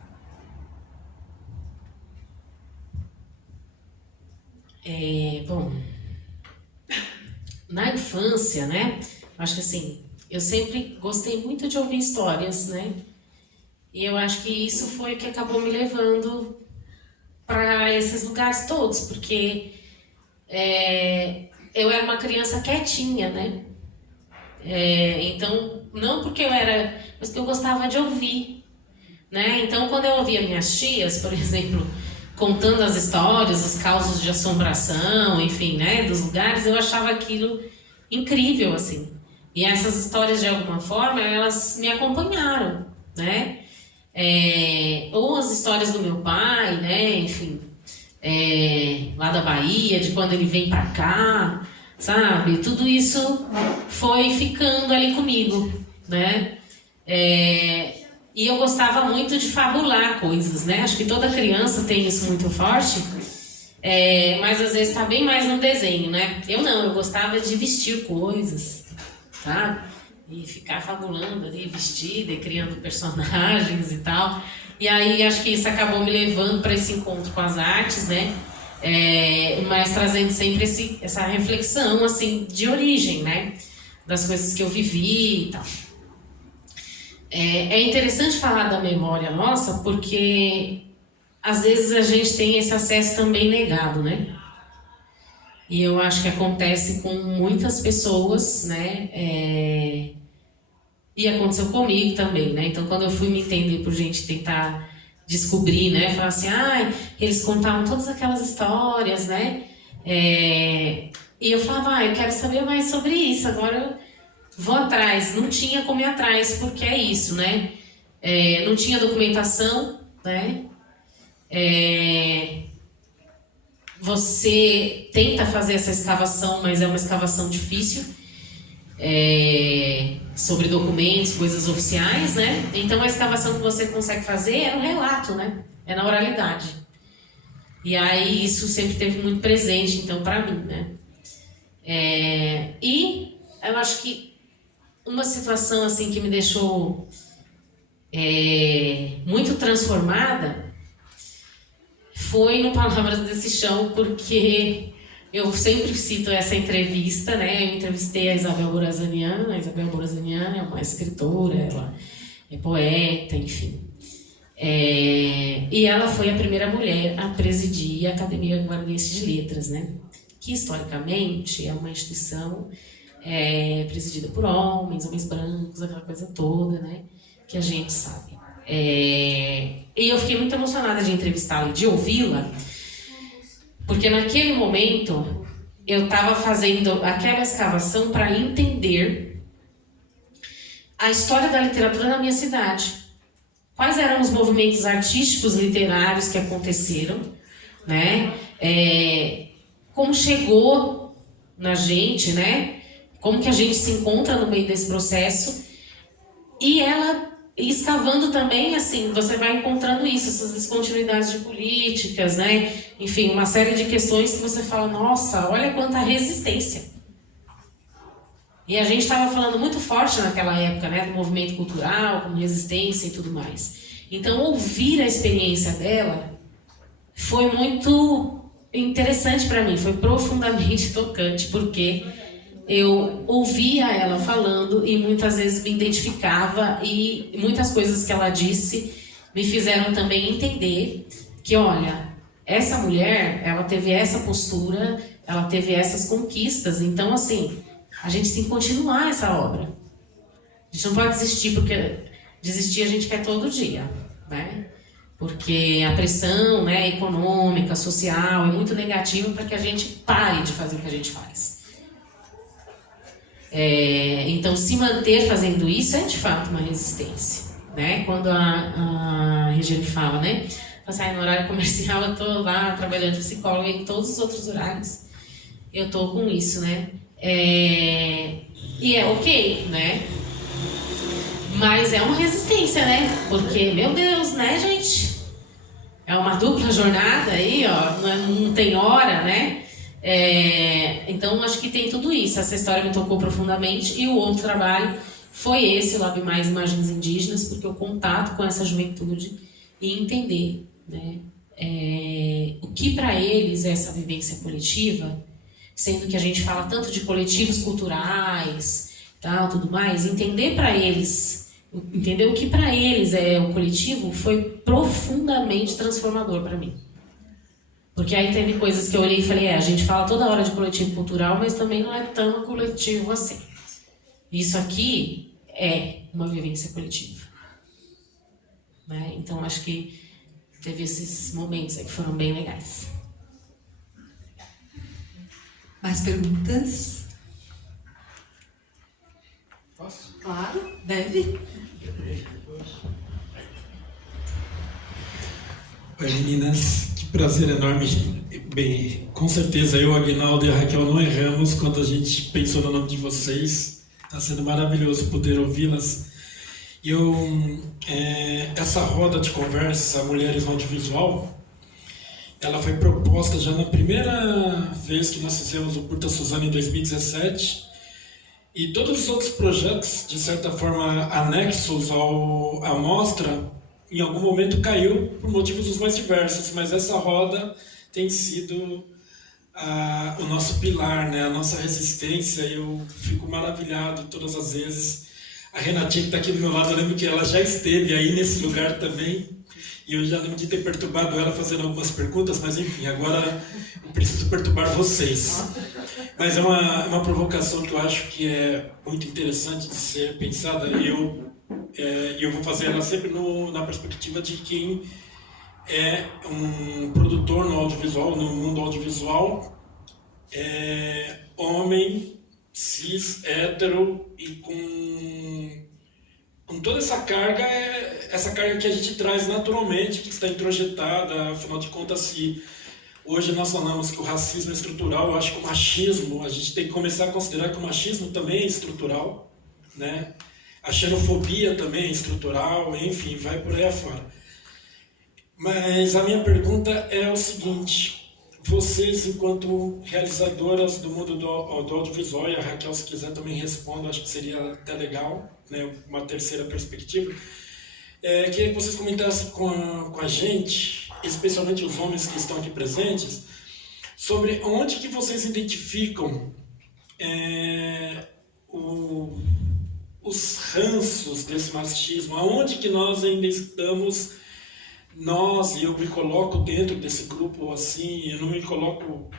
Bom, na infância, né? Acho que assim, eu sempre gostei muito de ouvir histórias, né? E eu acho que isso foi o que acabou me levando para esses lugares todos, porque eu era uma criança quietinha, né? Então, não porque eu era, mas porque eu gostava de ouvir, né? Então, quando eu ouvia minhas tias, por exemplo, contando as histórias, os causos de assombração, enfim, né, dos lugares, eu achava aquilo incrível, assim. E essas histórias, de alguma forma, elas me acompanharam, né? Ou as histórias do meu pai, né, enfim, lá da Bahia, de quando ele vem pra cá, sabe? Tudo isso foi ficando ali comigo, né? E eu gostava muito de fabular coisas, né? Acho que toda criança tem isso muito forte, mas às vezes tá bem mais no desenho, né? Eu gostava de vestir coisas, sabe? E ficar fabulando ali, vestida e criando personagens e tal. E aí acho que isso acabou me levando para esse encontro com as artes, né? Mas trazendo sempre essa reflexão, assim, de origem, né? Das coisas que eu vivi e tal. É interessante falar da memória nossa, porque às vezes a gente tem esse acesso também negado, né? E eu acho que acontece com muitas pessoas, né? E aconteceu comigo também, né? Então, quando eu fui me entender por gente tentar descobrir, né? Falar assim, eles contavam todas aquelas histórias, né? E eu falava, eu quero saber mais sobre isso, agora eu vou atrás. Não tinha como ir atrás, porque é isso, né? Não tinha documentação, né? Você tenta fazer essa escavação, mas é uma escavação difícil, sobre documentos, coisas oficiais, né? Então a escavação que você consegue fazer é no relato, né? É na oralidade. E aí isso sempre teve muito presente, então, para mim, né? E eu acho que uma situação assim que me deixou muito transformada foi no Palavras desse Chão, porque eu sempre cito essa entrevista, né? Eu entrevistei a Isabel Borazanian. A Isabel Borazanian é uma escritora, ela é poeta, enfim. E ela foi a primeira mulher a presidir a Academia Guarulhense de Letras, né? Que historicamente é uma instituição presidida por homens brancos, aquela coisa toda, né? Que a gente sabe. E eu fiquei muito emocionada de entrevistá-la e de ouvi-la, porque naquele momento eu estava fazendo aquela escavação para entender a história da literatura na minha cidade. Quais eram os movimentos artísticos, literários que aconteceram, né? Como chegou na gente, né? Como que a gente se encontra no meio desse processo. E ela escavando também, assim, você vai encontrando isso, essas descontinuidades de políticas, né? Enfim, uma série de questões que você fala, nossa, olha quanta resistência. E a gente estava falando muito forte naquela época, né? Do movimento cultural, como resistência e tudo mais. Então, ouvir a experiência dela foi muito interessante para mim, foi profundamente tocante, porque eu ouvia ela falando e muitas vezes me identificava, e muitas coisas que ela disse me fizeram também entender que, olha, essa mulher, ela teve essa postura, ela teve essas conquistas, então, assim, a gente tem que continuar essa obra. A gente não pode desistir, porque desistir a gente quer todo dia, né? Porque a pressão, né, econômica, social é muito negativa para que a gente pare de fazer o que a gente faz. Então, se manter fazendo isso é de fato uma resistência, né? Quando a Regiane fala, né? No horário comercial eu tô lá trabalhando de psicóloga, e em todos os outros horários eu tô com isso, né? E é ok, né? Mas é uma resistência, né? Porque, meu Deus, né, gente? É uma dupla jornada aí, ó. Não tem hora, né? Então, acho que tem tudo isso. Essa história me tocou profundamente. E o outro trabalho foi esse, o Lab Mais Imagens Indígenas, porque o contato com essa juventude e entender, né? O que para eles é essa vivência coletiva, sendo que a gente fala tanto de coletivos culturais, tal, tudo mais, entender o que para eles é o coletivo foi profundamente transformador para mim. Porque aí teve coisas que eu olhei e falei, a gente fala toda hora de coletivo cultural, mas também não é tão coletivo assim. Isso aqui é uma vivência coletiva, né? Então acho que teve esses momentos aí que foram bem legais. Mais perguntas? Posso? Claro, deve. Oi, meninas, que prazer enorme. Bem, com certeza eu, Aguinaldo e a Raquel não erramos quando a gente pensou no nome de vocês. Está sendo maravilhoso poder ouvi-las. Essa roda de conversa Mulheres no Audiovisual, ela foi proposta já na primeira vez que nós fizemos o Curta Suzano em 2017. E todos os outros projetos, de certa forma, anexos à mostra, em algum momento caiu por motivos os mais diversos, mas essa roda tem sido o nosso pilar, né? A nossa resistência. Eu fico maravilhado todas as vezes. A Renatinha, que está aqui do meu lado, eu lembro que ela já esteve aí nesse lugar também, e eu já lembro de ter perturbado ela fazendo algumas perguntas, mas enfim, agora eu preciso perturbar vocês. Mas é uma provocação que eu acho que é muito interessante de ser pensada, e eu vou fazer ela sempre na perspectiva de quem é um produtor no audiovisual, no mundo audiovisual, homem, cis, hétero e com toda essa carga que a gente traz naturalmente, que está introjetada, afinal de contas, se hoje nós falamos que o racismo é estrutural, eu acho que o machismo, a gente tem que começar a considerar que o machismo também é estrutural, né? A xenofobia também é estrutural, enfim, vai por aí afora. Mas a minha pergunta é o seguinte: vocês, enquanto realizadoras do mundo do audiovisual, e a Raquel, se quiser também responda, acho que seria até legal, né, uma terceira perspectiva, queria que vocês comentassem com a gente, especialmente os homens que estão aqui presentes, sobre onde que vocês identificam os ranços desse machismo, aonde que nós ainda estamos, e eu me coloco dentro desse grupo assim, eu não me coloco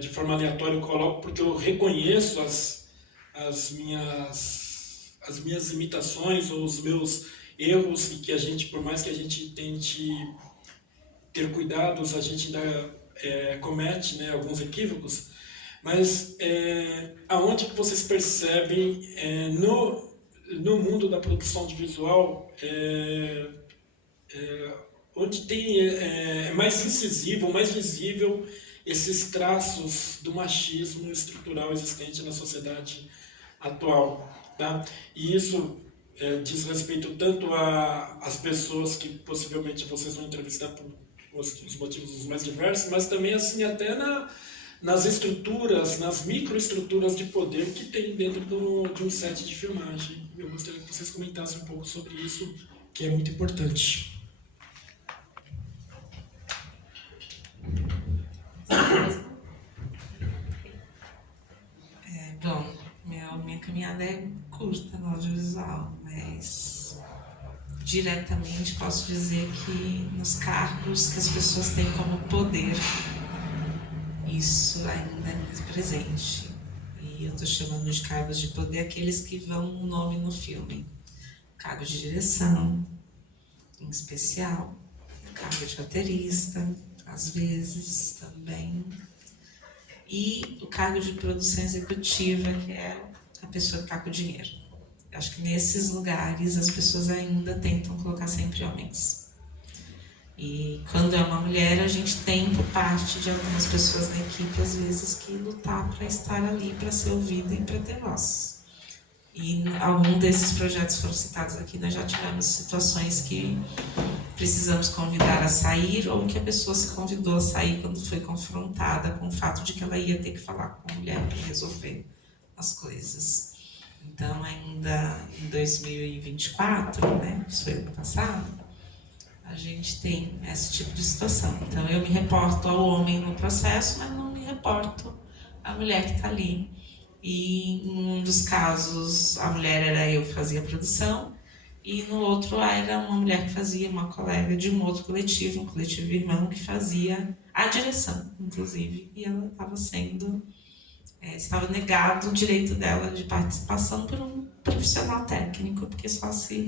de forma aleatória, eu coloco porque eu reconheço as minhas imitações ou os meus erros, e que a gente, por mais que a gente tente ter cuidados, a gente ainda comete, né, alguns equívocos. Mas aonde que vocês percebem no mundo da produção audiovisual onde tem mais incisivo, mais visível esses traços do machismo estrutural existente na sociedade atual, tá? E isso diz respeito tanto às pessoas que possivelmente vocês vão entrevistar por os motivos mais diversos, mas também assim até nas estruturas, nas microestruturas de poder que tem dentro de um set de filmagem. Eu gostaria que vocês comentassem um pouco sobre isso, que é muito importante. Bom, minha caminhada é curta no audiovisual, mas diretamente posso dizer que nos cargos que as pessoas têm como poder, isso ainda é muito presente. E eu estou chamando de cargos de poder aqueles que vão o nome no filme. Cargo de direção, em especial, cargo de roteirista, às vezes também, e o cargo de produção executiva, que é a pessoa que está com o dinheiro. Eu acho que nesses lugares as pessoas ainda tentam colocar sempre homens. E quando é uma mulher, a gente tem, por parte de algumas pessoas da equipe, às vezes, que lutar para estar ali, para ser ouvida e para ter voz. E algum desses projetos foram citados aqui, nós já tivemos situações que precisamos convidar a sair, ou que a pessoa se convidou a sair quando foi confrontada com o fato de que ela ia ter que falar com a mulher para resolver as coisas. Então, ainda em 2024, né, isso foi ano passado, a gente tem esse tipo de situação. Então, eu me reporto ao homem no processo, mas não me reporto à mulher que está ali. E em um dos casos, a mulher era eu que fazia a produção, e no outro era uma mulher que fazia, uma colega de um outro coletivo, um coletivo irmão, que fazia a direção, inclusive, e ela estava sendo... estava negado o direito dela de participação por um profissional técnico, porque só se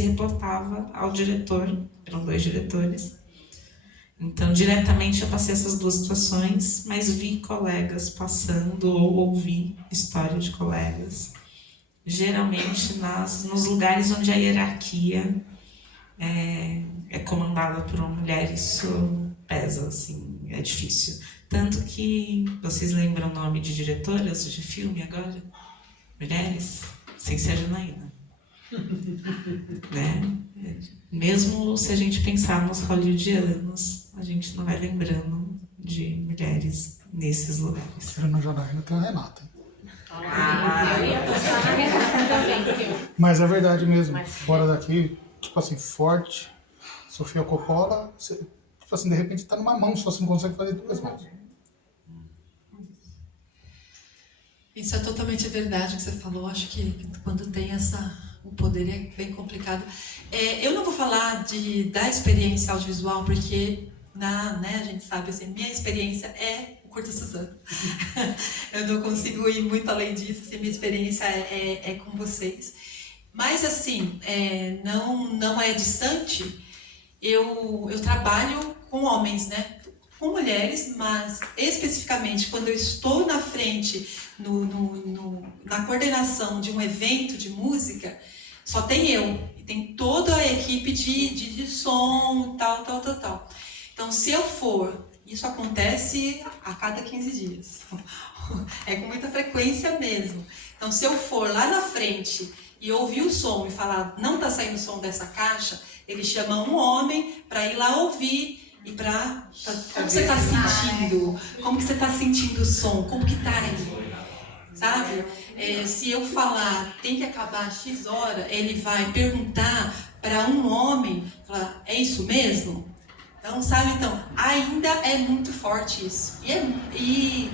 reportava ao diretor, eram 2 diretores. Então, diretamente eu passei essas 2 situações, mas vi colegas passando ou ouvi história de colegas, geralmente nos lugares onde a hierarquia é comandada por uma mulher, isso pesa, assim, é difícil. Tanto que, vocês lembram o nome de diretoras de filme agora? Mulheres? Sem ser Janaína. Né? Mesmo se a gente pensar nos hollywoodianos, a gente não vai lembrando de mulheres nesses lugares. Tirando a Janaína, tem a Renata. Eu ia passar na Renata também. Mas é verdade mesmo, fora daqui, tipo assim, forte, Sofia Coppola, você, tipo assim, de repente tá numa mão, só você não consegue fazer 2 mãos. Isso é totalmente verdade que você falou. Acho que quando tem o poder é bem complicado. Eu não vou falar da experiência audiovisual, porque né, a gente sabe, assim, minha experiência é o Curta Suzano. Eu não consigo ir muito além disso, assim, minha experiência é com vocês. Mas, assim, não é distante. Eu trabalho com homens, né? Com mulheres, mas especificamente quando eu estou na frente, na coordenação de um evento de música, só tem eu. E tem toda a equipe de som, tal. Então, se eu for, isso acontece a cada 15 dias. É com muita frequência mesmo. Então, se eu for lá na frente e ouvir o som e falar, não está saindo som dessa caixa, ele chama um homem para ir lá ouvir e para... Como você está sentindo? Como que você está sentindo o som? Como que está aí? Sabe? Se eu falar, tem que acabar às X hora, ele vai perguntar para um homem, falar, é isso mesmo? Então, sabe? Então, ainda é muito forte isso. E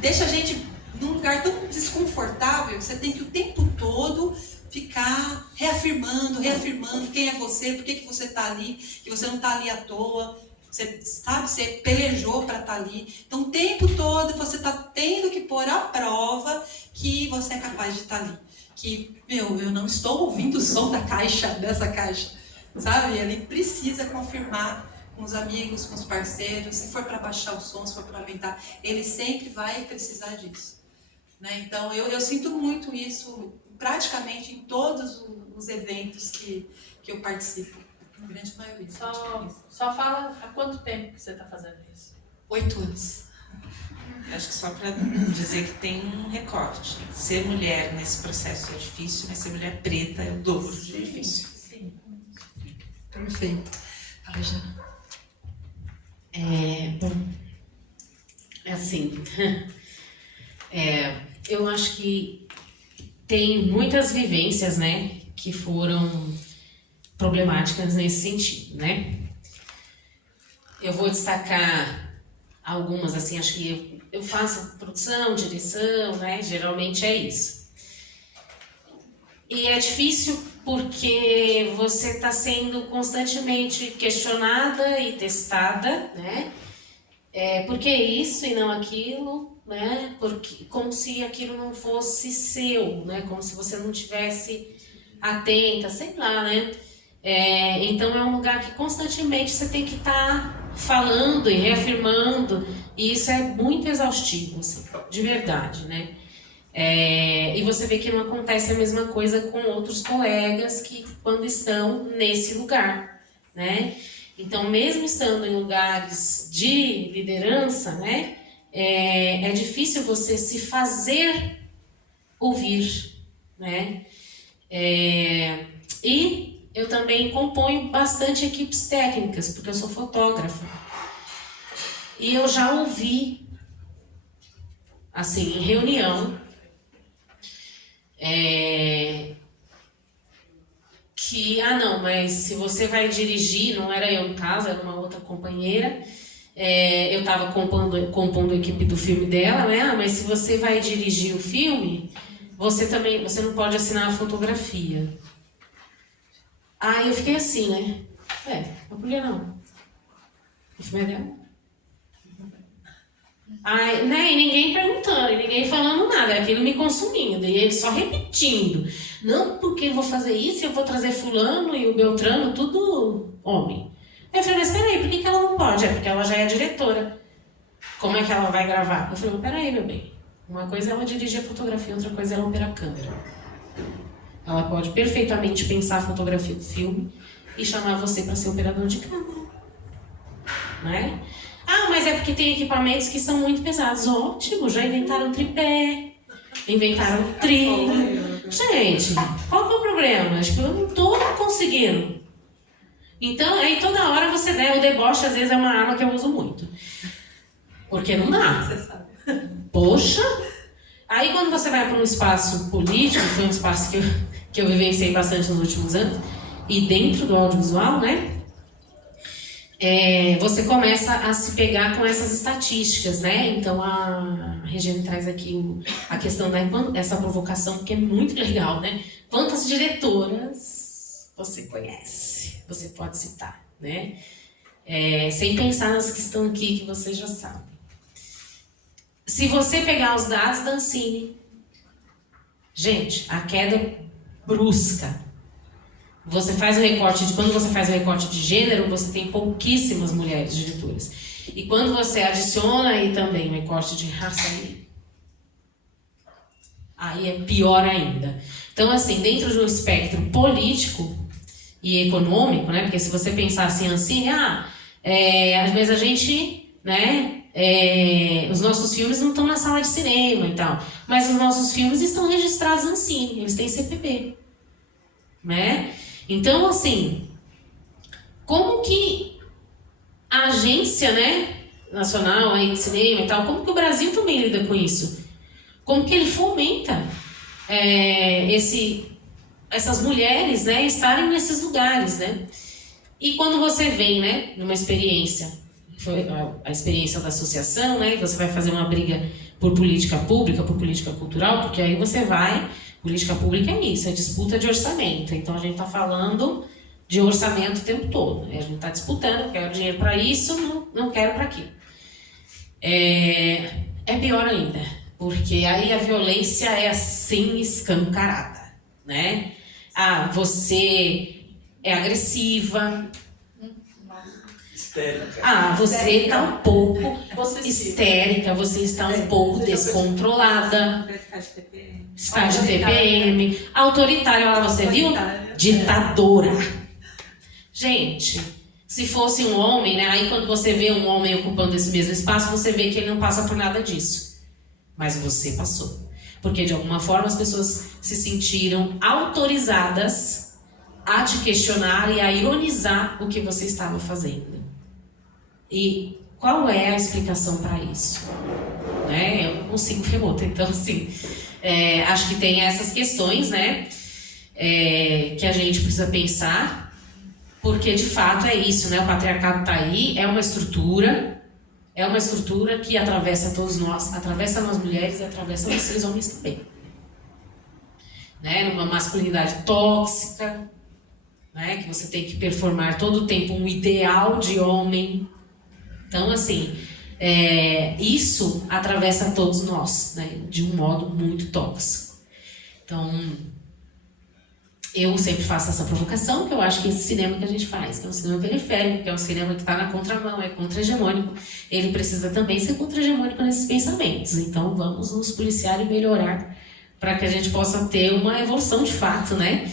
deixa a gente num lugar tão desconfortável, você tem que o tempo todo ficar reafirmando quem é você, por que você está ali, que você não está ali à toa. Você sabe, você pelejou para estar ali. Então, o tempo todo você está tendo que pôr à prova que você é capaz de estar ali. Que, eu não estou ouvindo o som dessa caixa. Sabe? Ele precisa confirmar com os amigos, com os parceiros. Se for para baixar o som, se for para aumentar, ele sempre vai precisar disso. Né? Então, eu sinto muito isso praticamente em todos os eventos que eu participo. A grande maioria. Só fala há quanto tempo que você está fazendo isso? 8 anos. Acho que só para dizer que tem um recorte. Ser mulher nesse processo é difícil, mas ser mulher preta é o dobro de difícil. Sim. Perfeito. Fala, Jana. Bom, assim, eu acho que tem muitas vivências, né, que foram problemáticas nesse sentido, né? Eu vou destacar algumas, assim, acho que eu faço produção, direção, né? Geralmente é isso. E é difícil porque você está sendo constantemente questionada e testada, né? Por que isso e não aquilo, né? Porque, como se aquilo não fosse seu, né? Como se você não tivesse atenta, sei lá, né? Então é um lugar que constantemente você tem que estar falando e reafirmando, e isso é muito exaustivo, assim, de verdade, né? E você vê que não acontece a mesma coisa com outros colegas que quando estão nesse lugar, né? Então, mesmo estando em lugares de liderança, né, é difícil você se fazer ouvir, né? E eu também componho bastante equipes técnicas, porque eu sou fotógrafa. E eu já ouvi, assim, em reunião, que, não, mas se você vai dirigir, não era eu no caso, era uma outra companheira, eu estava compondo a equipe do filme dela, né? Mas se você vai dirigir o filme, você não pode assinar a fotografia. Aí eu fiquei assim, né? Não podia não. O filme é dela. Aí, né, e ninguém perguntando, e ninguém falando nada, aquilo me consumindo, e ele só repetindo. Não, porque eu vou fazer isso, eu vou trazer fulano e o Beltrano, tudo homem. Aí eu falei, mas peraí, por que ela não pode? Porque ela já é diretora. Como é que ela vai gravar? Eu falei, peraí, meu bem. Uma coisa é ela dirigir a fotografia, outra coisa é ela operar a câmera. Ela pode perfeitamente pensar a fotografia do filme e chamar você para ser operador de câmera. Né? Mas é porque tem equipamentos que são muito pesados. Ótimo, já inventaram tripé, inventaram trilho. Gente, qual que é o problema? Eu não tô conseguindo. Então, aí toda hora você der, o deboche às vezes é uma arma que eu uso muito. Porque não dá. Você sabe. Poxa! Aí quando você vai para um espaço político, foi um espaço que eu vivenciei bastante nos últimos anos, e dentro do audiovisual, né? Você começa a se pegar com essas estatísticas, né? Então a Regiane traz aqui a questão dessa provocação, que é muito legal, né? Quantas diretoras você conhece? Você pode citar, né? Sem pensar nas que estão aqui, que você já sabe. Se você pegar os dados da Ancine, gente, a queda é brusca. Quando você faz o recorte de gênero, você tem pouquíssimas mulheres diretoras. E quando você adiciona aí também o recorte de raça, aí é pior ainda. Então, assim, dentro de um espectro político e econômico, né? Porque se você pensar assim, às vezes a gente, né? Os nossos filmes não estão na sala de cinema e tal, mas os nossos filmes estão registrados na Ancine, eles têm CPP, né? Então, assim, como que a agência, né, nacional aí de cinema e tal, como que o Brasil também lida com isso? Como que ele fomenta essas mulheres, né, estarem nesses lugares, né? E quando você vem, né, numa experiência, foi a experiência da associação, né, você vai fazer uma briga por política pública, por política cultural, porque aí você vai... Política pública é isso, é disputa de orçamento. Então a gente está falando de orçamento o tempo todo. A gente está disputando, quero dinheiro para isso, não quero para aquilo. É pior ainda, porque aí a violência é assim escancarada, né? Você é agressiva. Histérica. Você está um pouco histérica, você está um pouco descontrolada. Está de TPM, autoritária, lá você viu? Ditadora. Gente, se fosse um homem, né? Aí quando você vê um homem ocupando esse mesmo espaço, você vê que ele não passa por nada disso. Mas você passou. Porque de alguma forma as pessoas se sentiram autorizadas a te questionar e a ironizar o que você estava fazendo. E qual é a explicação para isso? Né? Eu não consigo ver outra, então assim... acho que tem essas questões, né, que a gente precisa pensar, porque de fato é isso, né, o patriarcado está aí, é uma estrutura que atravessa todos nós, atravessa nós mulheres e atravessa vocês homens também, né, numa masculinidade tóxica, né, que você tem que performar todo o tempo um ideal de homem. Então, assim, isso atravessa todos nós, né, de um modo muito tóxico. Então, eu sempre faço essa provocação, que eu acho que esse cinema que a gente faz, que é um cinema periférico, que é um cinema que está na contramão, é contra-hegemônico, ele precisa também ser contra-hegemônico nesses pensamentos. Então, vamos nos policiar e melhorar para que a gente possa ter uma evolução de fato, né,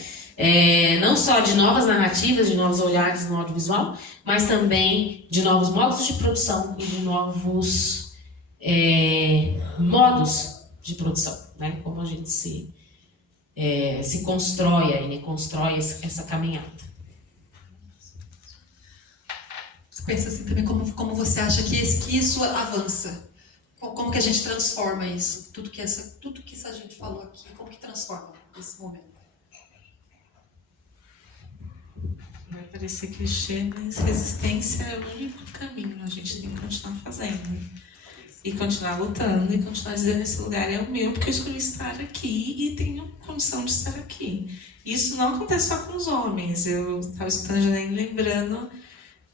não só de novas narrativas, de novos olhares no audiovisual, mas também de novos modos de produção e de novos modos de produção, né? Como a gente se constrói aí, né? Constrói essa caminhada. Pensa assim também, como você acha que isso avança? Como que a gente transforma isso? Tudo que essa gente falou aqui, como que transforma nesse momento? Vai parecer clichê, mas resistência é o único caminho. A gente tem que continuar fazendo. E continuar lutando e continuar dizendo: esse lugar é o meu, porque eu escolhi estar aqui e tenho condição de estar aqui. Isso não acontece só com os homens. Eu estava escutando a Janaína lembrando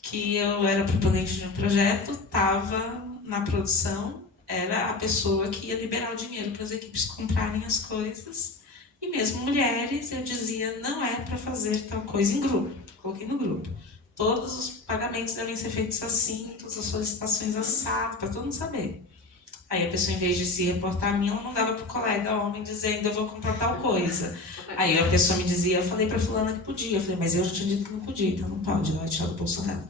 que eu era proponente de um projeto, estava na produção, era a pessoa que ia liberar o dinheiro para as equipes comprarem as coisas. E mesmo mulheres, eu dizia: não é para fazer tal coisa em grupo. Coloquei no grupo. Todos os pagamentos devem ser feitos assim, todas as solicitações assado, para todo mundo saber. Aí a pessoa, em vez de se reportar a mim, ela mandava para o colega homem dizendo: eu vou comprar tal coisa. Aí a pessoa me dizia: eu falei para fulana que podia. Eu falei: mas eu já tinha dito que não podia, então não pode, ela vai tirar do bolso dela.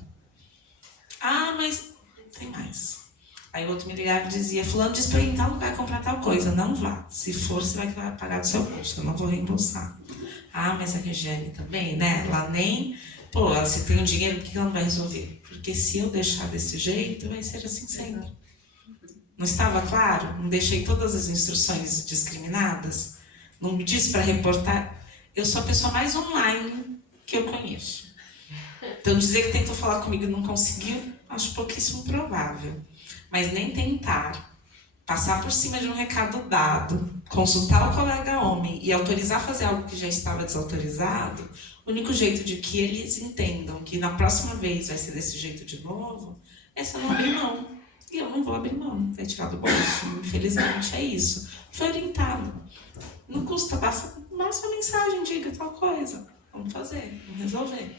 Ah, mas tem mais. Aí o outro me ligava e dizia: fulano disse para eu ir em tal lugar comprar tal coisa. Não vá. Se for, você vai pagar do seu bolso, eu não vou reembolsar. Ah, mas a Regiane também, né? Ela nem... Pô, se tem um dinheiro, por que ela não vai resolver? Porque se eu deixar desse jeito, vai ser assim sempre. Não estava claro? Não deixei todas as instruções discriminadas? Não me disse para reportar? Eu sou a pessoa mais online que eu conheço. Então, dizer que tentou falar comigo e não conseguiu, acho pouquíssimo provável. Mas nem tentar passar por cima de um recado dado, consultar o colega homem e autorizar a fazer algo que já estava desautorizado, o único jeito de que eles entendam que na próxima vez vai ser desse jeito de novo, é se eu não abrir mão. E eu não vou abrir mão, vai tirar do bolso. Infelizmente é isso. Foi orientado. Não custa, basta uma mensagem, diga tal coisa. Vamos fazer, vamos resolver.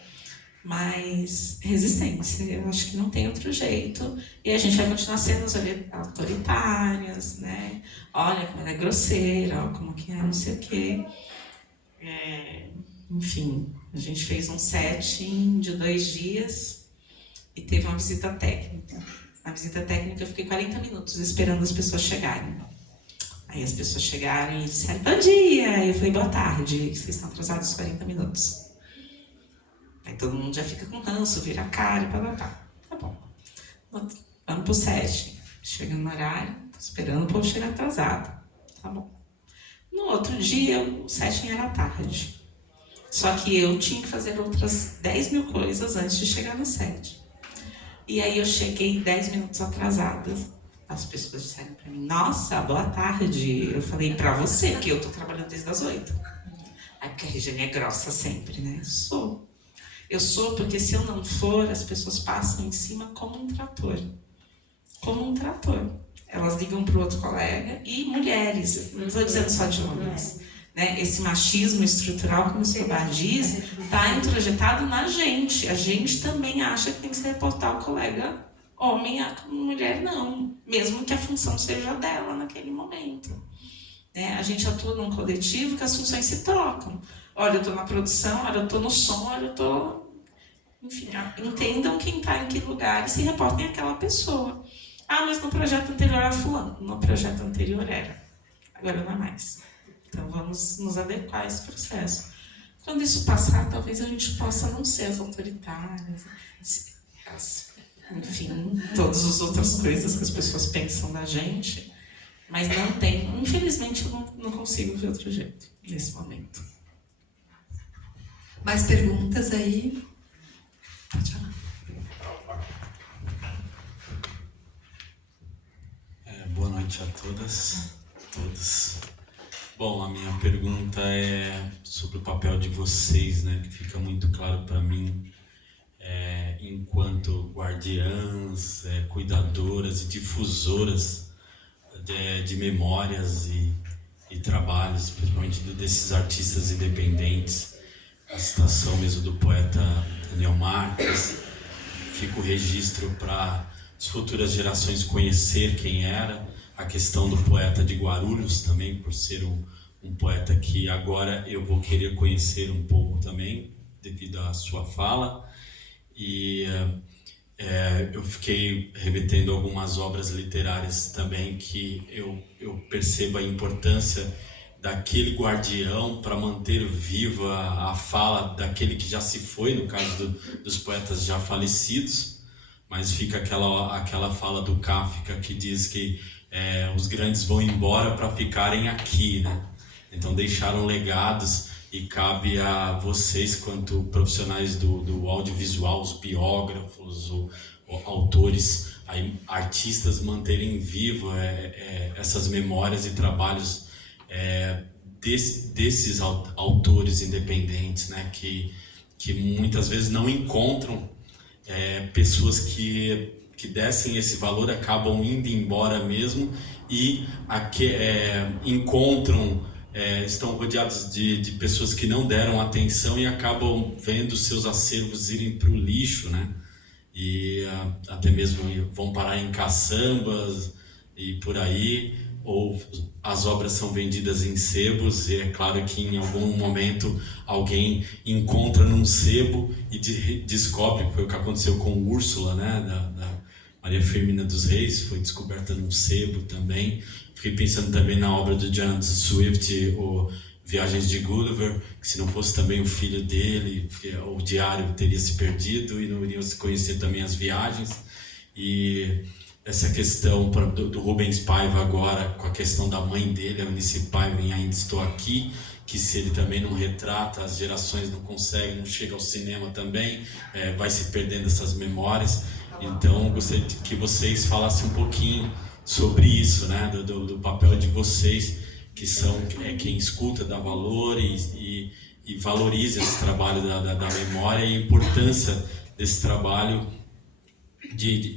Mas resistência, eu acho que não tem outro jeito. E a gente vai continuar sendo as autoritárias, né? Olha como ela é grosseira, olha como que é não sei o quê. Enfim, a gente fez um setting de 2 dias e teve uma visita técnica. Na visita técnica eu fiquei 40 minutos esperando as pessoas chegarem. Aí as pessoas chegaram e disseram: bom dia! E eu falei: boa tarde, vocês estão atrasados 40 minutos. Aí todo mundo já fica com ranço, vira a cara e pá. Tá bom. Vamos pro set. Chegando no horário, tô esperando o povo chegar atrasado. Tá bom. No outro dia, o setting era à tarde. Só que eu tinha que fazer outras 10 mil coisas antes de chegar no set. E aí eu cheguei 10 minutos atrasada. As pessoas disseram pra mim: nossa, boa tarde. Eu falei: pra você, que eu tô trabalhando desde as 8. Aí porque a Regiane é grossa sempre, né? Eu sou porque se eu não for, as pessoas passam em cima como um trator. Como um trator. Elas ligam para o outro colega e mulheres, não estou dizendo só de homens. Né? Esse machismo estrutural, como o Escobar diz, está introjetado na gente. A gente também acha que tem que se reportar o colega homem, a mulher não. Mesmo que a função seja dela naquele momento. Né? A gente atua num coletivo que as funções se trocam. Olha, eu estou na produção, olha, eu estou no som, olha, eu estou... Enfim, entendam quem está em que lugar e se reportem àquela pessoa. Ah, mas no projeto anterior era fulano. No projeto anterior era. Agora não é mais. Então vamos nos adequar a esse processo. Quando isso passar, talvez a gente possa não ser as autoritárias, enfim, todas as outras coisas que as pessoas pensam da gente. Mas não tem... Infelizmente, eu não consigo ver outro jeito nesse momento. Mais perguntas aí? Pode falar. Boa noite a todas, todos. Bom, a minha pergunta é sobre o papel de vocês, né? Que fica muito claro para mim, enquanto guardiãs, cuidadoras e difusoras de memórias e trabalhos, principalmente desses artistas independentes. A citação mesmo do poeta Daniel Marques, fica o registro para as futuras gerações conhecer quem era, a questão do poeta de Guarulhos também, por ser um poeta que agora eu vou querer conhecer um pouco também, devido à sua fala. E eu fiquei remetendo algumas obras literárias também que eu percebo a importância daquele guardião para manter viva a fala daquele que já se foi, no caso dos poetas já falecidos, mas fica aquela fala do Kafka que diz que os grandes vão embora para ficarem aqui, né? Então deixaram legados, e cabe a vocês, quanto profissionais do audiovisual, os biógrafos, autores, artistas, manterem vivo essas memórias e trabalhos desses autores independentes, né? Que muitas vezes não encontram pessoas que dessem esse valor, acabam indo embora mesmo, e encontram, estão rodeados de pessoas que não deram atenção e acabam vendo seus acervos irem para o lixo, né? E até mesmo vão parar em caçambas e por aí, ou as obras são vendidas em sebos, e é claro que em algum momento alguém encontra num sebo e descobre, foi o que aconteceu com Úrsula, né, da Maria Firmina dos Reis, foi descoberta num sebo também. Fiquei pensando também na obra do Jonathan Swift, o Viagens de Gulliver, que se não fosse também o filho dele, o diário teria se perdido e não iriam se conhecer também as viagens. E essa questão do Rubens Paiva agora, com a questão da mãe dele, a Eunice Paiva, em Ainda Estou Aqui, que se ele também não retrata, as gerações não conseguem, não chega ao cinema também, vai se perdendo essas memórias. Então, gostaria que vocês falassem um pouquinho sobre isso, né, do papel de vocês, que são quem escuta, dá valor e valoriza esse trabalho da memória, e a importância desse trabalho de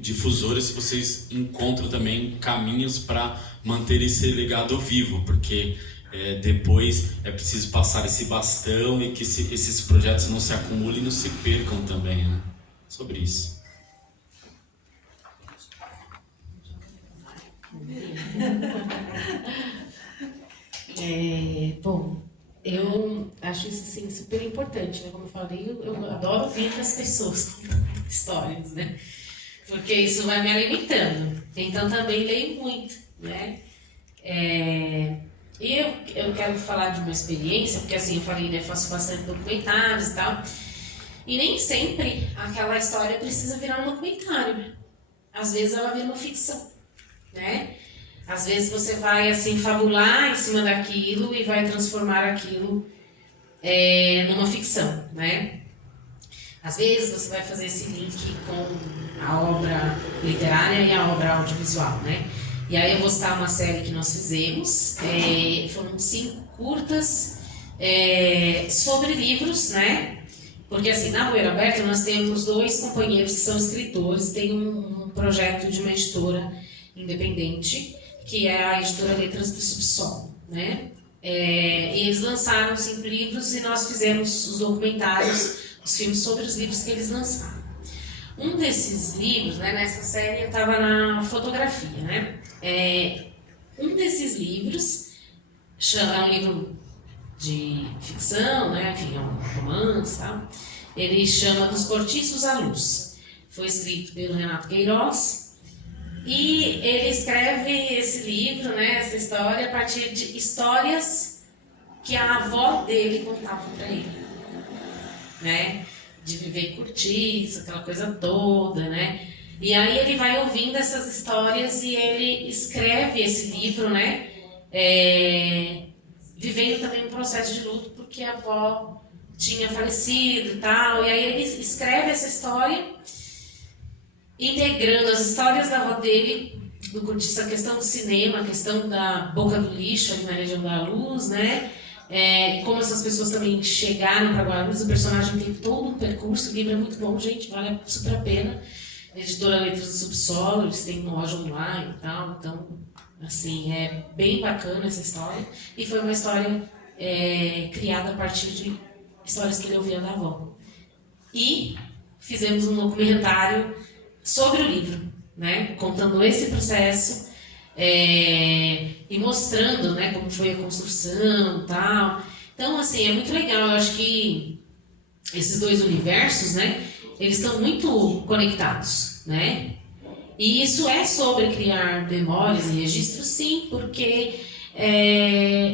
difusores, se vocês encontram também caminhos para manter esse legado vivo, porque depois é preciso passar esse bastão e que esses projetos não se acumulem e não se percam também, né? Sobre isso. Bom, eu acho isso assim, super importante, né? Como eu falei, eu adoro ouvir as pessoas contando histórias, né? Porque isso vai me alimentando. Então também leio muito, né? E eu quero falar de uma experiência, porque assim, eu falei, né, faço bastante documentários e tal, e nem sempre aquela história precisa virar um documentário. Às vezes ela vira uma ficção, né? Às vezes você vai assim fabular em cima daquilo e vai transformar aquilo numa ficção, né? Às vezes você vai fazer esse link com a obra literária e a obra audiovisual, né? E aí eu vou citar uma série que nós fizemos, foram 5 curtas sobre livros, né? Porque assim, na Poeira Aberta nós temos 2 companheiros que são escritores, tem um projeto de uma editora independente, que é a editora Letras do Subsolo, né? E eles lançaram 5 livros e nós fizemos os documentários, os filmes sobre os livros que eles lançaram. Um desses livros, né, nessa série eu estava na fotografia, né? Um desses livros é um livro de ficção, né? Enfim, é um romance, tá? Ele chama Dos Cortiços à Luz. Foi escrito pelo Renato Queiroz. E ele escreve esse livro, né, essa história, a partir de histórias que a avó dele contava para ele, né, de viver em cortiço, aquela coisa toda, né. E aí ele vai ouvindo essas histórias e ele escreve esse livro, né, vivendo também um processo de luto porque a avó tinha falecido e tal. E aí ele escreve essa história, integrando as histórias da avó dele, do cortiço, a questão do cinema, a questão da boca do lixo ali na região da Luz, né? Como essas pessoas também chegaram para Guarulhos. O personagem tem todo um percurso, o livro é muito bom, gente, vale super a pena. A editora Letras do Subsolo, eles têm uma loja online e tal, então, assim, é bem bacana essa história. E foi uma história criada a partir de histórias que ele ouvia da avó. E fizemos um documentário sobre o livro, né? Contando esse processo e mostrando, né, como foi a construção e tal. Então, assim, é muito legal. Eu acho que esses dois universos, né, eles estão muito conectados, né? E isso é sobre criar memórias e registros, sim, porque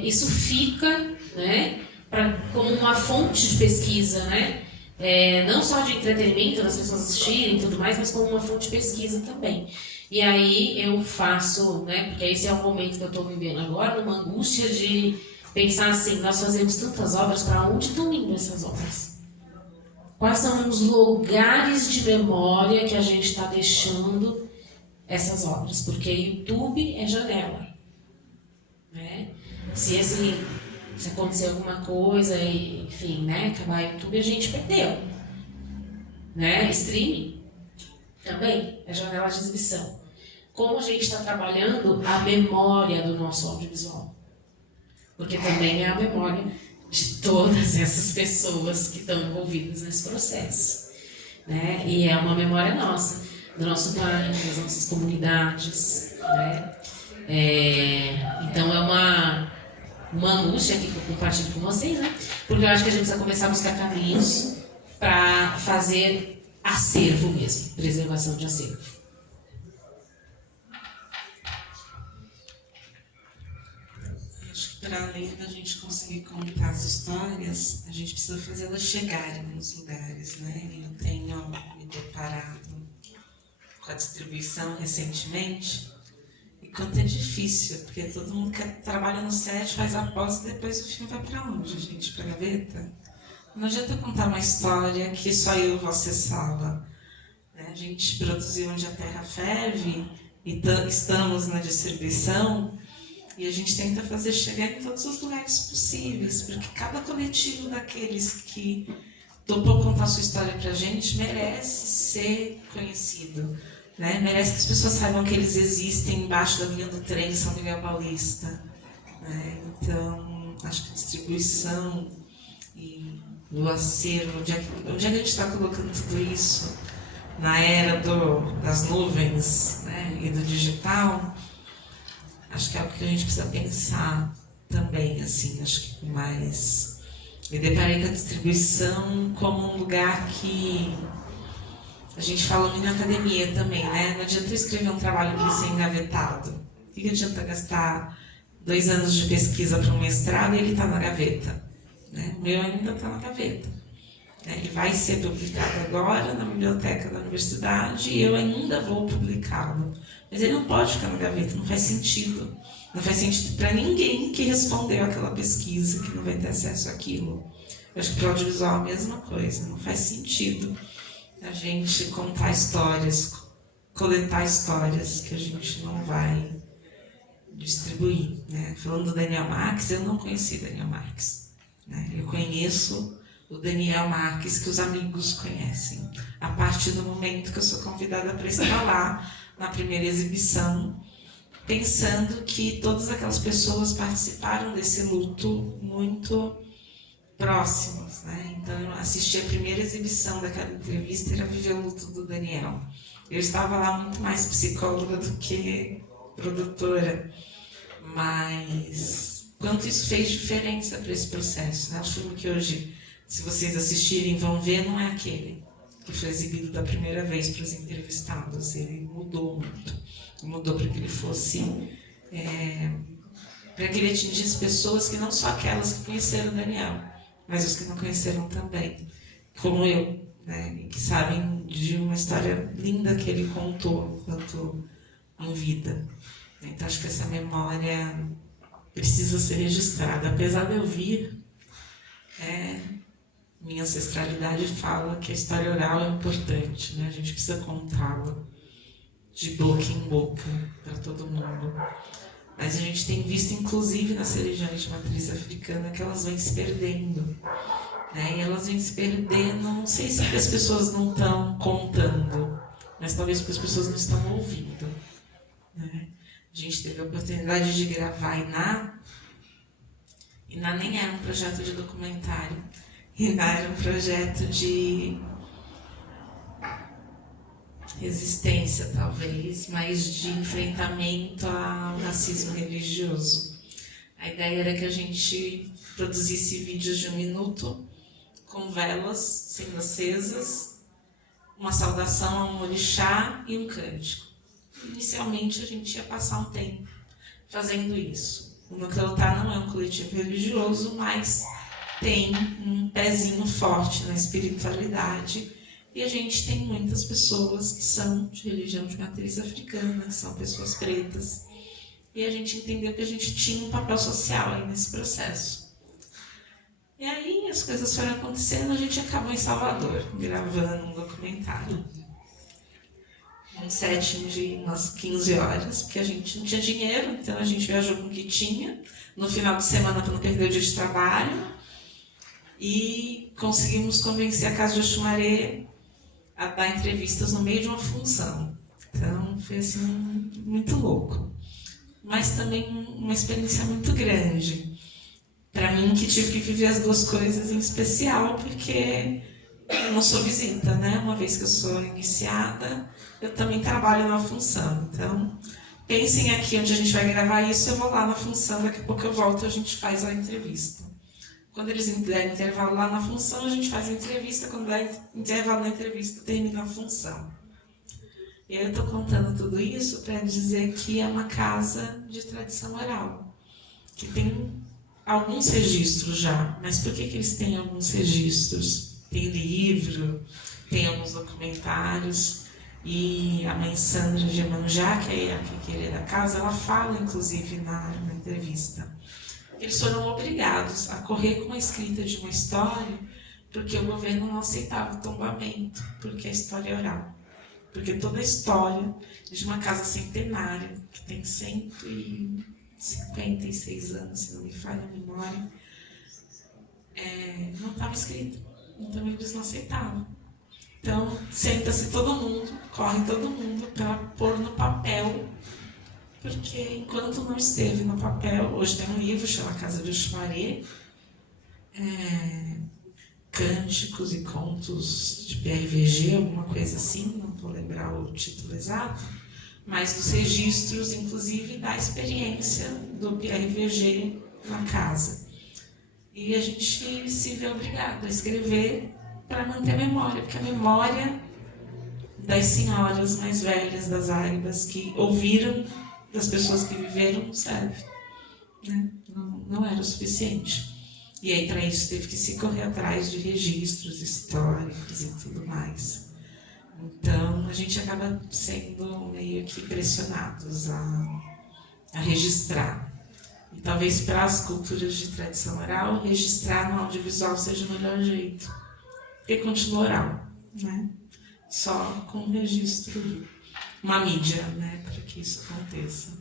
isso fica, né, como uma fonte de pesquisa, né? Não só de entretenimento, das pessoas assistirem e tudo mais, mas como uma fonte de pesquisa também. E aí eu faço, né, porque esse é o momento que eu estou vivendo agora, numa angústia de pensar assim, nós fazemos tantas obras, para onde estão indo essas obras? Quais são os lugares de memória que a gente está deixando essas obras? Porque YouTube é janela, né? Se acontecer alguma coisa e, enfim, né, acabar o YouTube, a gente perdeu, né? Streaming também é janela de exibição. Como a gente está trabalhando a memória do nosso audiovisual? Porque também é a memória de todas essas pessoas que estão envolvidas nesse processo, né? E é uma memória nossa, do nosso bairro, das nossas comunidades, né? Então é uma angústia aqui que eu compartilho com vocês, né? Porque eu acho que a gente precisa começar a buscar caminhos para fazer acervo mesmo, preservação de acervo. Para além da gente conseguir contar as histórias, a gente precisa fazê-las chegarem nos lugares, né? Eu tenho me deparado com a distribuição recentemente, e quanto é difícil, porque todo mundo trabalha no set, faz a aposta e depois o filme vai para onde, gente? Para a gaveta? Não adianta contar uma história que só eu vou acessá-la, né? A gente produziu Onde a Terra Ferve e estamos na distribuição. E a gente tenta fazer chegar em todos os lugares possíveis, porque cada coletivo daqueles que topou contar sua história pra gente merece ser conhecido, né? Merece que as pessoas saibam que eles existem embaixo da linha do trem em São Miguel Paulista, né? Então, acho que a distribuição e o acervo, onde é que a gente está colocando tudo isso? Na era das nuvens, né? E do digital. Acho que é algo que a gente precisa pensar também, assim, acho que mais... Me deparei com a distribuição como um lugar que a gente fala muito na academia também, né? Não adianta eu escrever um trabalho que ele ser engavetado. O que adianta gastar 2 anos de pesquisa para um mestrado e ele está na gaveta? Né? O meu ainda está na gaveta. Ele vai ser publicado agora na biblioteca da universidade e eu ainda vou publicá-lo. Mas ele não pode ficar na gaveta, não faz sentido. Não faz sentido para ninguém que respondeu aquela pesquisa, que não vai ter acesso àquilo. Eu acho que para o audiovisual é a mesma coisa. Não faz sentido a gente contar histórias, coletar histórias que a gente não vai distribuir. Né? Falando do Daniel Marques, eu não conheci Daniel Marques. Né? Eu conheço o Daniel Marques que os amigos conhecem. A partir do momento que eu sou convidada para estar lá, na primeira exibição, pensando que todas aquelas pessoas participaram desse luto muito próximos, né? Então, eu assisti a primeira exibição daquela entrevista e era viver o luto do Daniel. Eu estava lá muito mais psicóloga do que produtora, mas quanto isso fez diferença para esse processo, né? O filme que hoje, se vocês assistirem, vão ver, não é aquele que foi exibido da primeira vez para os entrevistados. Ele mudou muito. Mudou para que ele fosse... para que ele atingisse pessoas que não só aquelas que conheceram o Daniel, mas os que não conheceram também, como eu, né? E que sabem de uma história linda que ele contou enquanto em vida. Então, acho que essa memória precisa ser registrada. Apesar de eu vir... minha ancestralidade fala que a história oral é importante, né? A gente precisa contá-la de boca em boca para todo mundo. Mas a gente tem visto, inclusive nas religiões de matriz africana, que elas vêm se perdendo. Né? E elas vêm se perdendo, não sei se porque as pessoas não estão contando, mas talvez porque as pessoas não estão ouvindo. Né? A gente teve a oportunidade de gravar Iná. Iná nem era um projeto de documentário. Iná era um projeto de resistência, talvez, mas de enfrentamento ao racismo religioso. A ideia era que a gente produzisse vídeos de 1 minuto, com velas sendo acesas, uma saudação a um orixá e um cântico. Inicialmente a gente ia passar um tempo fazendo isso. O Núcleo Elotá não é um coletivo religioso, mas tem um pezinho forte na espiritualidade. E a gente tem muitas pessoas que são de religião de matriz africana, que são pessoas pretas. E a gente entendeu que a gente tinha um papel social aí nesse processo. E aí as coisas foram acontecendo, a gente acabou em Salvador, gravando um documentário. Um setting de umas 15 horas, porque a gente não tinha dinheiro, então a gente viajou com o que tinha, no final de semana para não perder o dia de trabalho, e conseguimos convencer a Casa de Oxumaré a dar entrevistas no meio de uma função. Então foi assim, muito louco. Mas também uma experiência muito grande. Para mim, que tive que viver as duas coisas em especial, porque eu não sou visita, né? Uma vez que eu sou iniciada, eu também trabalho na função. Então, pensem aqui onde a gente vai gravar isso, eu vou lá na função, daqui a pouco eu volto e a gente faz a entrevista. Quando eles derem intervalo lá na função, a gente faz a entrevista, quando der intervalo na entrevista, termina a função. E eu estou contando tudo isso para dizer que é uma casa de tradição oral, que tem alguns registros já. Mas por que eles têm alguns registros? Tem livro, tem alguns documentários, e a mãe Sandra de Iemanjá, que é a querer da casa, ela fala, inclusive, na entrevista. Eles foram obrigados a correr com a escrita de uma história, porque o governo não aceitava o tombamento, porque a história é oral. Porque toda a história de uma casa centenária, que tem 156 anos, se não me falha a memória, não estava escrita. Então eles não aceitavam. Então senta-se todo mundo, corre todo mundo para pôr no papel, porque enquanto não esteve no papel, hoje tem um livro chama Casa de Oxumaré, Cânticos e Contos de PRVG, alguma coisa assim, não vou lembrar o título exato, mas dos registros, inclusive, da experiência do PRVG na casa. E a gente se vê obrigado a escrever para manter a memória, porque a memória das senhoras mais velhas das Águidas que ouviram, das pessoas que viveram, não serve. Né? Não era o suficiente. E aí, para isso, teve que se correr atrás de registros históricos e tudo mais. Então, a gente acaba sendo meio que pressionados a registrar. E talvez para as culturas de tradição oral, registrar no audiovisual seja o melhor jeito. Porque continua oral, né? Só com registro, uma mídia, né? Para que isso aconteça.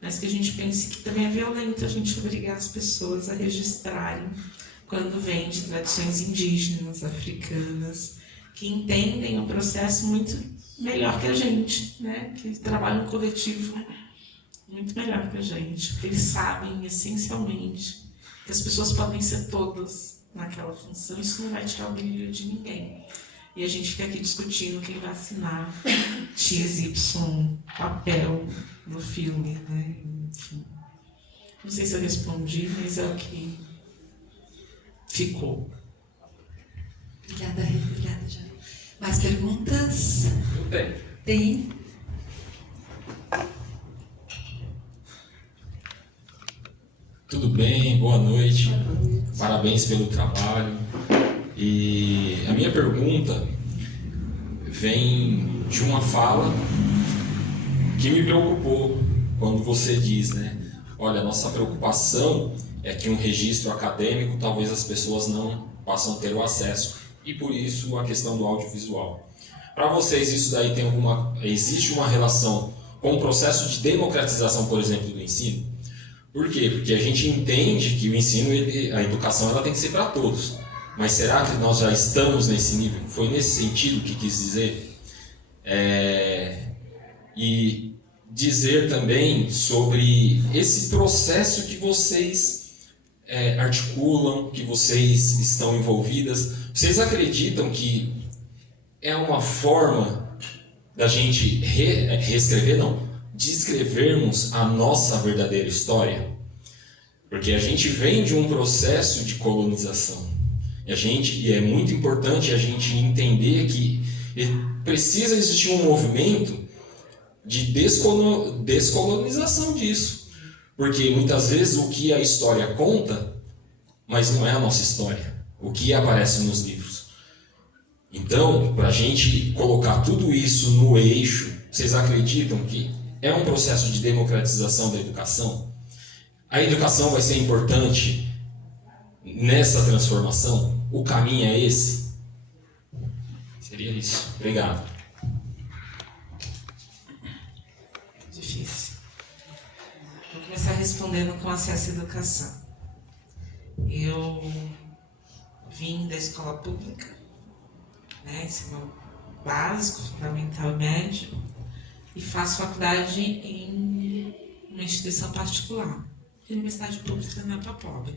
Mas que a gente pense que também é violento a gente obrigar as pessoas a registrarem quando vem de tradições indígenas, africanas, que entendem o processo muito melhor que a gente, né? Que trabalham coletivo muito melhor que a gente, porque eles sabem essencialmente que as pessoas podem ser todas naquela função, isso não vai tirar o brilho de ninguém. E a gente fica aqui discutindo quem vai assinar XY papel no filme, né? Enfim. Não sei se eu respondi, mas é o que ficou. Obrigada, Rê. Obrigada, Jana. Mais perguntas? Tem. Tudo bem, boa noite. Parabéns pelo trabalho. E a minha pergunta vem de uma fala que me preocupou quando você diz, né? Olha, a nossa preocupação é que um registro acadêmico talvez as pessoas não possam ter o acesso e por isso a questão do audiovisual. Para vocês isso daí existe uma relação com o processo de democratização, por exemplo, do ensino? Por quê? Porque a gente entende que o ensino, a educação, ela tem que ser para todos. Mas será que nós já estamos nesse nível? Foi nesse sentido que quis dizer? E dizer também sobre esse processo que vocês articulam, que vocês estão envolvidas. Vocês acreditam que é uma forma da gente descrevermos a nossa verdadeira história? Porque a gente vem de um processo de colonização. E é muito importante a gente entender que precisa existir um movimento de descolonização disso. Porque muitas vezes o que a história conta, mas não é a nossa história. O que aparece nos livros. Então, para a gente colocar tudo isso no eixo, vocês acreditam que é um processo de democratização da educação? A educação vai ser importante nessa transformação? O caminho é esse? Seria isso. Obrigado. Difícil. Vou começar respondendo com acesso à educação. Eu vim da escola pública, né, ensino básico, fundamental e médio, e faço faculdade em uma instituição particular. A universidade pública não é para pobre.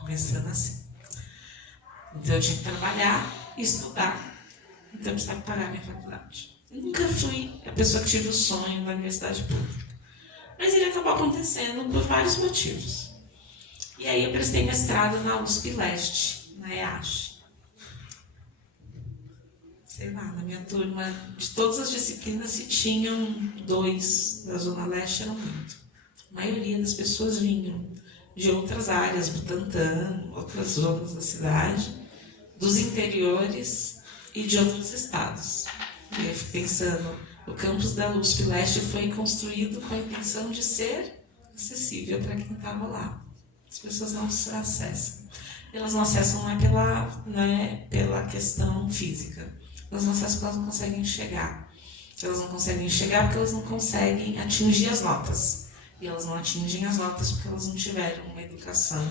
Começando assim. Então eu tinha que trabalhar e estudar. Então eu precisava pagar minha faculdade. Eu nunca fui a pessoa que tive o sonho da universidade pública. Mas ele acabou acontecendo por vários motivos. E aí eu prestei mestrado na USP Leste, na EASH. Sei lá, na minha turma, de todas as disciplinas, se tinham 2 da Zona Leste, era muito. A maioria das pessoas vinham de outras áreas, Butantã, outras zonas da cidade, dos interiores e de outros estados. E eu fico pensando, o campus da USP Leste foi construído com a intenção de ser acessível para quem estava lá. As pessoas não se acessam. Elas não acessam não é pela questão física. Elas não acessam porque elas não conseguem enxergar. Elas não conseguem enxergar porque elas não conseguem atingir as notas. E elas não atingem as notas porque elas não tiveram uma educação,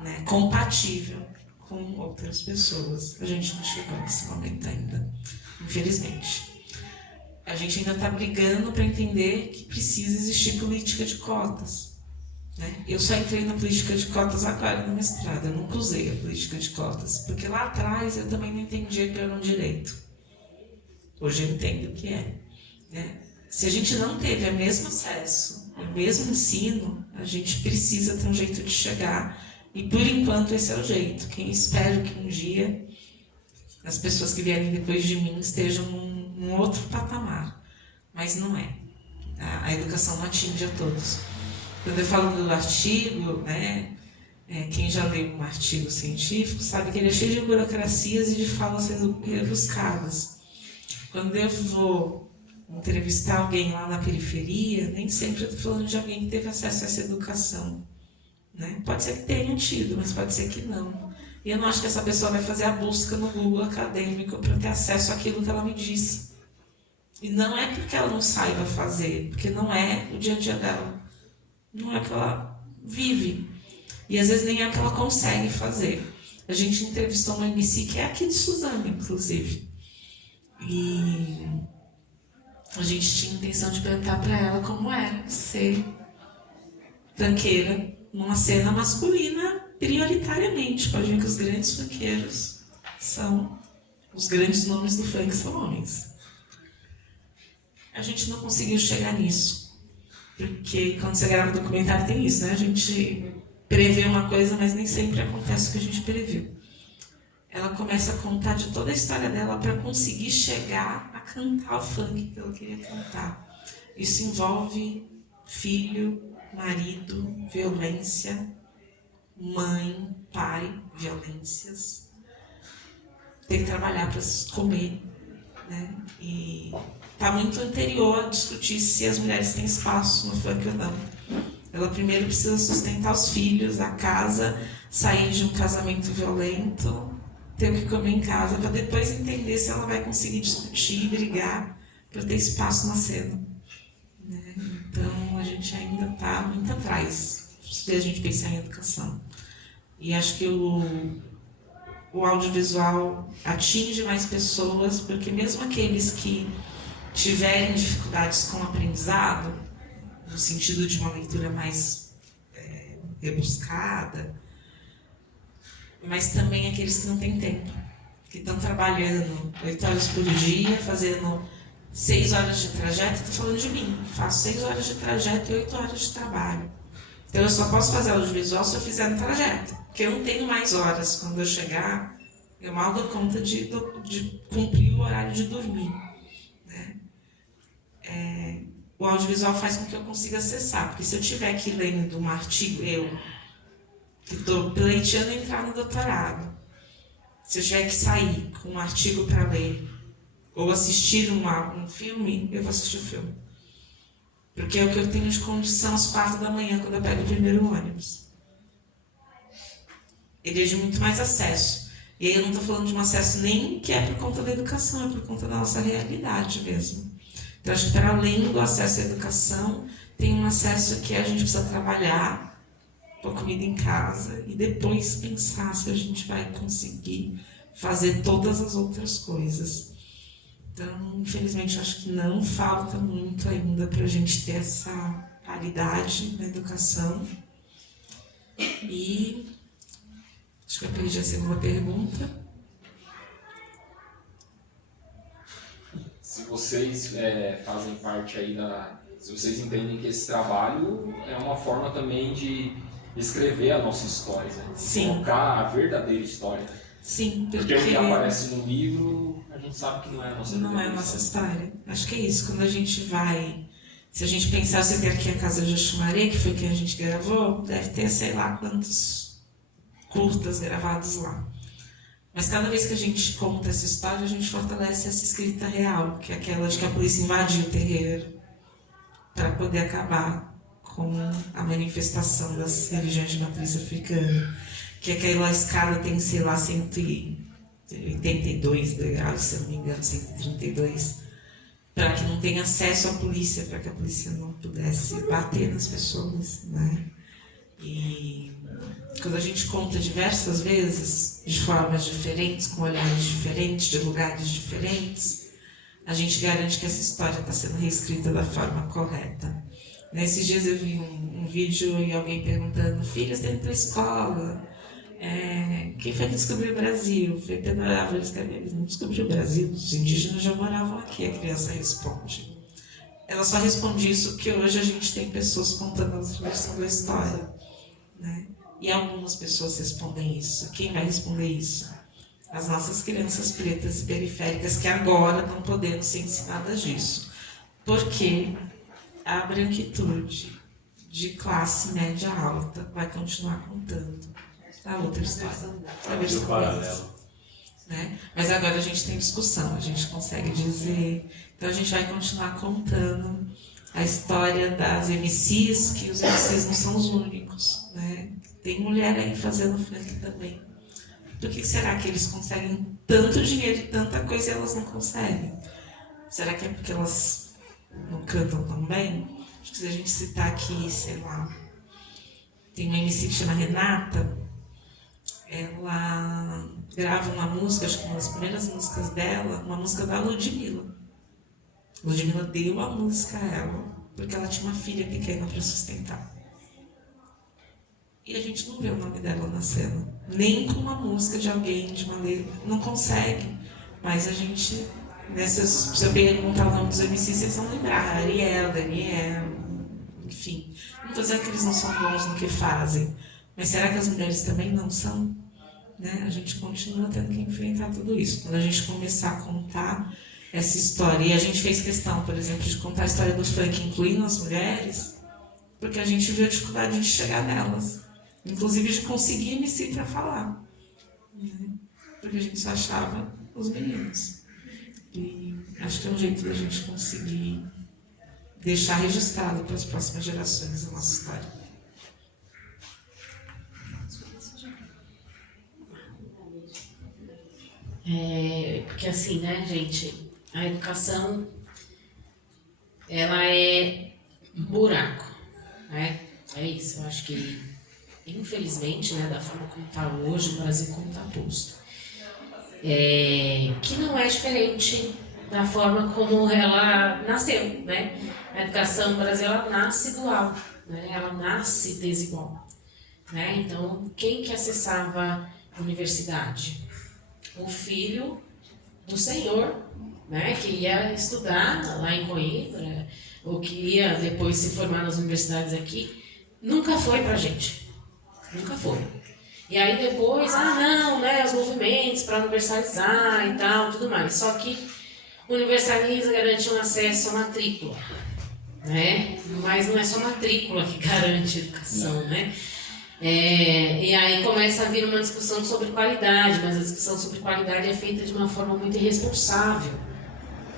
né, compatível com outras pessoas. A gente não chegou nesse momento ainda, infelizmente. A gente ainda está brigando para entender que precisa existir política de cotas. Né? Eu só entrei na política de cotas agora no mestrado, eu nunca usei a política de cotas, porque lá atrás eu também não entendia que era um direito. Hoje eu entendo o que é. Né? Se a gente não teve o mesmo acesso, o mesmo ensino, a gente precisa ter um jeito de chegar. E por enquanto esse é o jeito. Quem espera que um dia as pessoas que vierem depois de mim estejam num outro patamar. Mas não é. A educação não atinge a todos. Quando eu falo do artigo, né, quem já leu um artigo científico sabe que ele é cheio de burocracias e de falas rebuscadas. Quando eu vou entrevistar alguém lá na periferia, nem sempre eu estou falando de alguém que teve acesso a essa educação. Né? Pode ser que tenha tido, mas pode ser que não. E eu não acho que essa pessoa vai fazer a busca no Google acadêmico para ter acesso àquilo que ela me disse. E não é porque ela não saiba fazer, porque não é o dia a dia dela. Não é o que ela vive. E às vezes nem é o que ela consegue fazer. A gente entrevistou uma MC que é aqui de Suzano, inclusive. E a gente tinha a intenção de perguntar para ela como era ser funkeira numa cena masculina prioritariamente. Pode ver que os grandes funkeiros são... Os grandes nomes do funk são homens. A gente não conseguiu chegar nisso. Porque quando você grava documentário tem isso, né? A gente prevê uma coisa, mas nem sempre acontece o que a gente previu. Ela começa a contar de toda a história dela para conseguir chegar a cantar o funk que ela queria cantar. Isso envolve filho, marido, violência, mãe, pai, violências. Tem que trabalhar para comer, né? E está muito anterior a discutir se as mulheres têm espaço no funk ou não. Ela primeiro precisa sustentar os filhos, a casa, sair de um casamento violento, ter o que comer em casa, para depois entender se ela vai conseguir discutir e brigar para ter espaço na cena. Né? Então, a gente ainda está muito atrás se a gente pensar em educação. E acho que o audiovisual atinge mais pessoas, porque mesmo aqueles que tiverem dificuldades com o aprendizado, no sentido de uma leitura mais rebuscada, mas também aqueles que não têm tempo, que estão trabalhando 8 horas por dia, fazendo 6 horas de trajeto. Estou falando de mim, faço 6 horas de trajeto e 8 horas de trabalho. Então eu só posso fazer audiovisual se eu fizer no trajeto, porque eu não tenho mais horas. Quando eu chegar, eu mal dou conta de cumprir o horário de dormir, né? O audiovisual faz com que eu consiga acessar, porque se eu estiver aqui lendo um artigo, eu que estou pleiteando entrar no doutorado, se eu tiver que sair com um artigo para ler ou assistir um filme, eu vou assistir o filme. Porque é o que eu tenho de condição às 4 da manhã, quando eu pego o primeiro ônibus. Ele é de muito mais acesso. E aí eu não estou falando de um acesso nem que é por conta da educação, é por conta da nossa realidade mesmo. Então, acho que para além do acesso à educação, tem um acesso que a gente precisa trabalhar, pôr comida em casa e depois pensar se a gente vai conseguir fazer todas as outras coisas. Então, infelizmente, acho que não falta muito ainda para a gente ter essa paridade na educação. E acho que eu perdi a segunda pergunta. Se vocês fazem parte aí se vocês entendem que esse trabalho é uma forma também de escrever a nossa história, né? Sim. Colocar a verdadeira história. Sim, porque o que aparece no livro, a gente sabe que não é a nossa não é a nossa história. Acho que é isso. Quando a gente vai... Se a gente pensar, você tem aqui a Casa de Oxumaré, que foi quem a gente gravou, deve ter, sei lá, quantos curtas gravados lá. Mas cada vez que a gente conta essa história, a gente fortalece essa escrita real, que é aquela de que a polícia invadiu o terreiro para poder acabar com a manifestação das religiões de matriz africana. Que aquela escada tem, sei lá, 182 degraus, se eu não me engano, 132, para que não tenha acesso à polícia, para que a polícia não pudesse bater nas pessoas, né? E quando a gente conta diversas vezes, de formas diferentes, com olhares diferentes, de lugares diferentes, a gente garante que essa história está sendo reescrita da forma correta. Nesses dias eu vi um vídeo e alguém perguntando: filhas têm para a escola, quem foi que descobriu o Brasil? Foi Pedro Álvares. Eles não descobriu o Brasil, os indígenas já moravam aqui, a criança responde. Ela só responde isso porque hoje a gente tem pessoas contando a outra versão da história, né? E algumas pessoas respondem isso. Quem vai responder isso? As nossas crianças pretas e periféricas que agora estão podendo ser ensinadas disso. Porque a branquitude de classe média alta vai continuar contando a outra história. A versão paralelo. Né? Mas agora a gente tem discussão, a gente consegue dizer. Então a gente vai continuar contando a história das MCs, que os MCs não são os únicos, né? Tem mulher aí fazendo funk também. Por que será que eles conseguem tanto dinheiro e tanta coisa e elas não conseguem? Será que é porque elas não cantam tão bem? Acho que se a gente citar aqui, sei lá, tem uma MC que chama Renata, ela grava uma música, acho que uma das primeiras músicas dela, uma música da Ludmilla. Ludmilla deu a música a ela, porque ela tinha uma filha pequena para sustentar. E a gente não vê o nome dela na cena. Nem com uma música de alguém, de uma letra. Não consegue. Mas a gente, se eu perguntar o nome dos MCs, vocês vão lembrar. Ariel, Daniel, enfim. Não estou dizendo que eles não são bons no que fazem. Mas será que as mulheres também não são? Né? A gente continua tendo que enfrentar tudo isso. Quando a gente começar a contar essa história, e a gente fez questão, por exemplo, de contar a história do funk incluindo as mulheres, porque a gente viu a dificuldade de chegar nelas. Inclusive de conseguir MC para falar. Né? Porque a gente só achava os meninos. E acho que é um jeito da gente conseguir deixar registrado para as próximas gerações a nossa história. Porque assim, né, gente, a educação, ela é um buraco, né? É isso, eu acho que, infelizmente, né, da forma como está hoje o Brasil, como está posto, que não é diferente da forma como ela nasceu, né? A educação no Brasil, ela nasce dual, né? Ela nasce desigual, né? Então, quem que acessava a universidade? O filho do senhor, né? Que ia estudar lá em Coimbra, ou que ia depois se formar nas universidades aqui. nunca foi pra gente. Nunca foi. E aí depois, não, né, os movimentos para universalizar e tal, tudo mais. Só que universaliza, garante um acesso à matrícula, né? Mas não é só matrícula que garante a educação, né? E aí começa a vir uma discussão sobre qualidade, mas a discussão sobre qualidade é feita de uma forma muito irresponsável,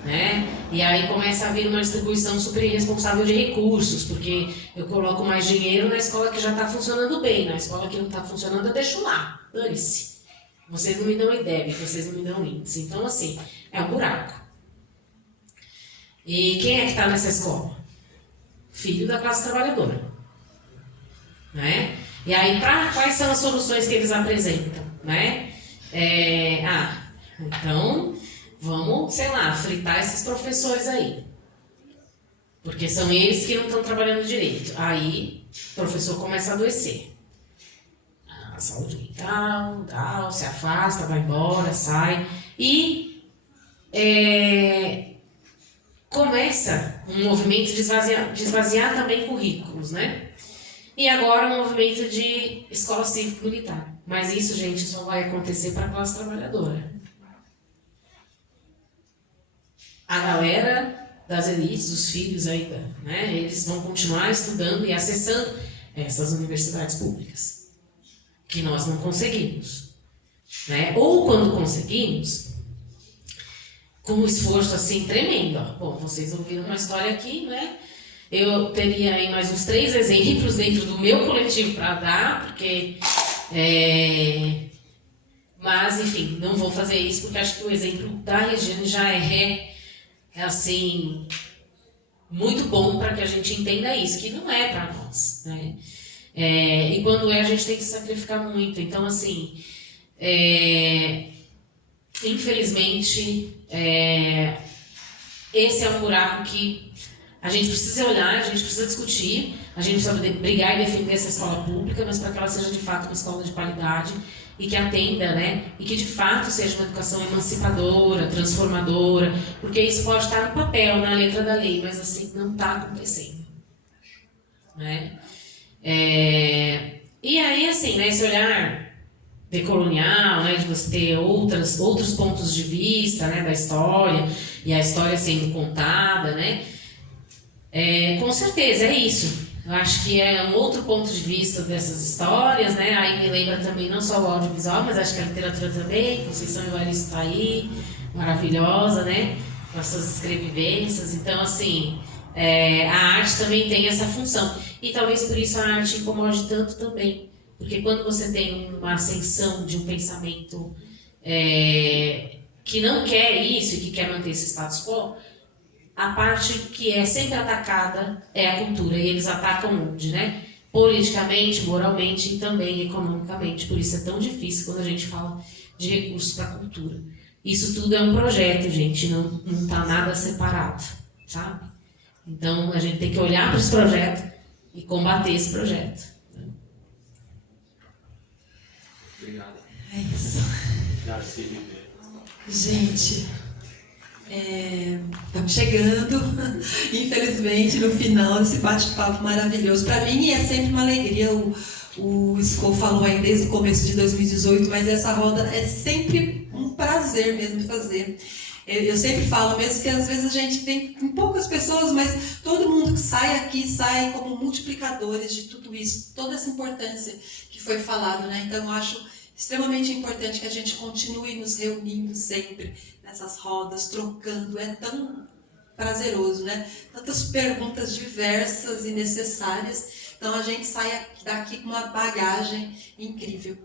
né? E aí começa a vir uma distribuição super irresponsável de recursos, porque eu coloco mais dinheiro na escola que já está funcionando bem, na escola que não está funcionando eu deixo lá, dane-se. Vocês não me dão IDEB, vocês não me dão índice. Então, assim, é um buraco. E quem é que está nessa escola? Filho da classe trabalhadora, né? E aí, quais são as soluções que eles apresentam, né? Então, vamos, sei lá, fritar esses professores aí. Porque são eles que não estão trabalhando direito. Aí, o professor começa a adoecer. A saúde mental, se afasta, vai embora, sai. E começa um movimento de esvaziar também currículos, né? E agora um movimento de escola cívico-militar. Mas isso, gente, só vai acontecer para a classe trabalhadora. A galera das elites, os filhos ainda, né? Eles vão continuar estudando e acessando essas universidades públicas, que nós não conseguimos, né? Ou quando conseguimos, com um esforço assim tremendo. Bom, vocês ouviram uma história aqui, né? Eu teria aí mais uns 3 exemplos dentro do meu coletivo para dar, porque... Mas, enfim, não vou fazer isso, porque acho que o exemplo da Regiane já é assim, muito bom para que a gente entenda isso, que não é para nós, né? E quando a gente tem que sacrificar muito. Então, assim, infelizmente, esse é um buraco que a gente precisa olhar, a gente precisa discutir, a gente precisa brigar e defender essa escola pública, mas para que ela seja de fato uma escola de qualidade e que atenda, né? E que de fato seja uma educação emancipadora, transformadora, porque isso pode estar no papel, na letra da lei, mas assim, não está acontecendo, né? E aí, assim, né, esse olhar decolonial, né, de você ter outros pontos de vista, né, da história, e a história sendo contada, né? Com certeza, é isso. Eu acho que é um outro ponto de vista dessas histórias, né? Aí me lembra também não só o audiovisual, mas acho que a literatura também. Conceição Evaristo está aí, maravilhosa, né? Com as suas escrevivências. Então, assim, a arte também tem essa função. E talvez por isso a arte incomode tanto também. Porque quando você tem uma ascensão de um pensamento que não quer isso e que quer manter esse status quo, a parte que é sempre atacada é a cultura. E eles atacam onde, né? Politicamente, moralmente e também economicamente. Por isso é tão difícil quando a gente fala de recursos para a cultura. Isso tudo é um projeto, gente. Não está nada separado, sabe? Então, a gente tem que olhar para esse projeto e combater esse projeto. Obrigado. É isso. Gente, estamos chegando, infelizmente, no final desse bate-papo maravilhoso. Para mim é sempre uma alegria, o Scô falou aí desde o começo de 2018, mas essa roda é sempre um prazer mesmo fazer. Eu sempre falo mesmo que às vezes a gente tem poucas pessoas, mas todo mundo que sai aqui sai como multiplicadores de tudo isso, toda essa importância que foi falado, né? Então eu acho extremamente importante que a gente continue nos reunindo sempre nessas rodas, trocando, é tão prazeroso, né? Tantas perguntas diversas e necessárias, então a gente sai daqui com uma bagagem incrível.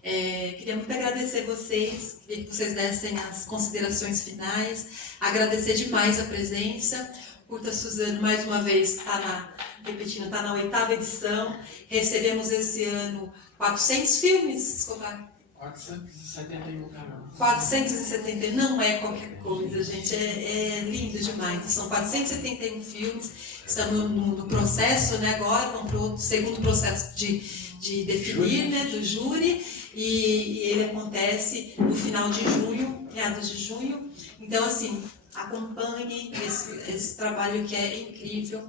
Queria muito agradecer vocês, queria que vocês dessem as considerações finais, agradecer demais a presença. Curta Suzano, mais uma vez, está na 8ª edição, recebemos esse ano 400 filmes, Escobar? 471 canais. 471, não é qualquer coisa, gente, é lindo demais. São 471 filmes, estamos no processo, né, agora, vamos para o segundo processo de definir, né, do júri, e ele acontece no final de junho, meados de junho. Então, assim, acompanhem esse trabalho que é incrível.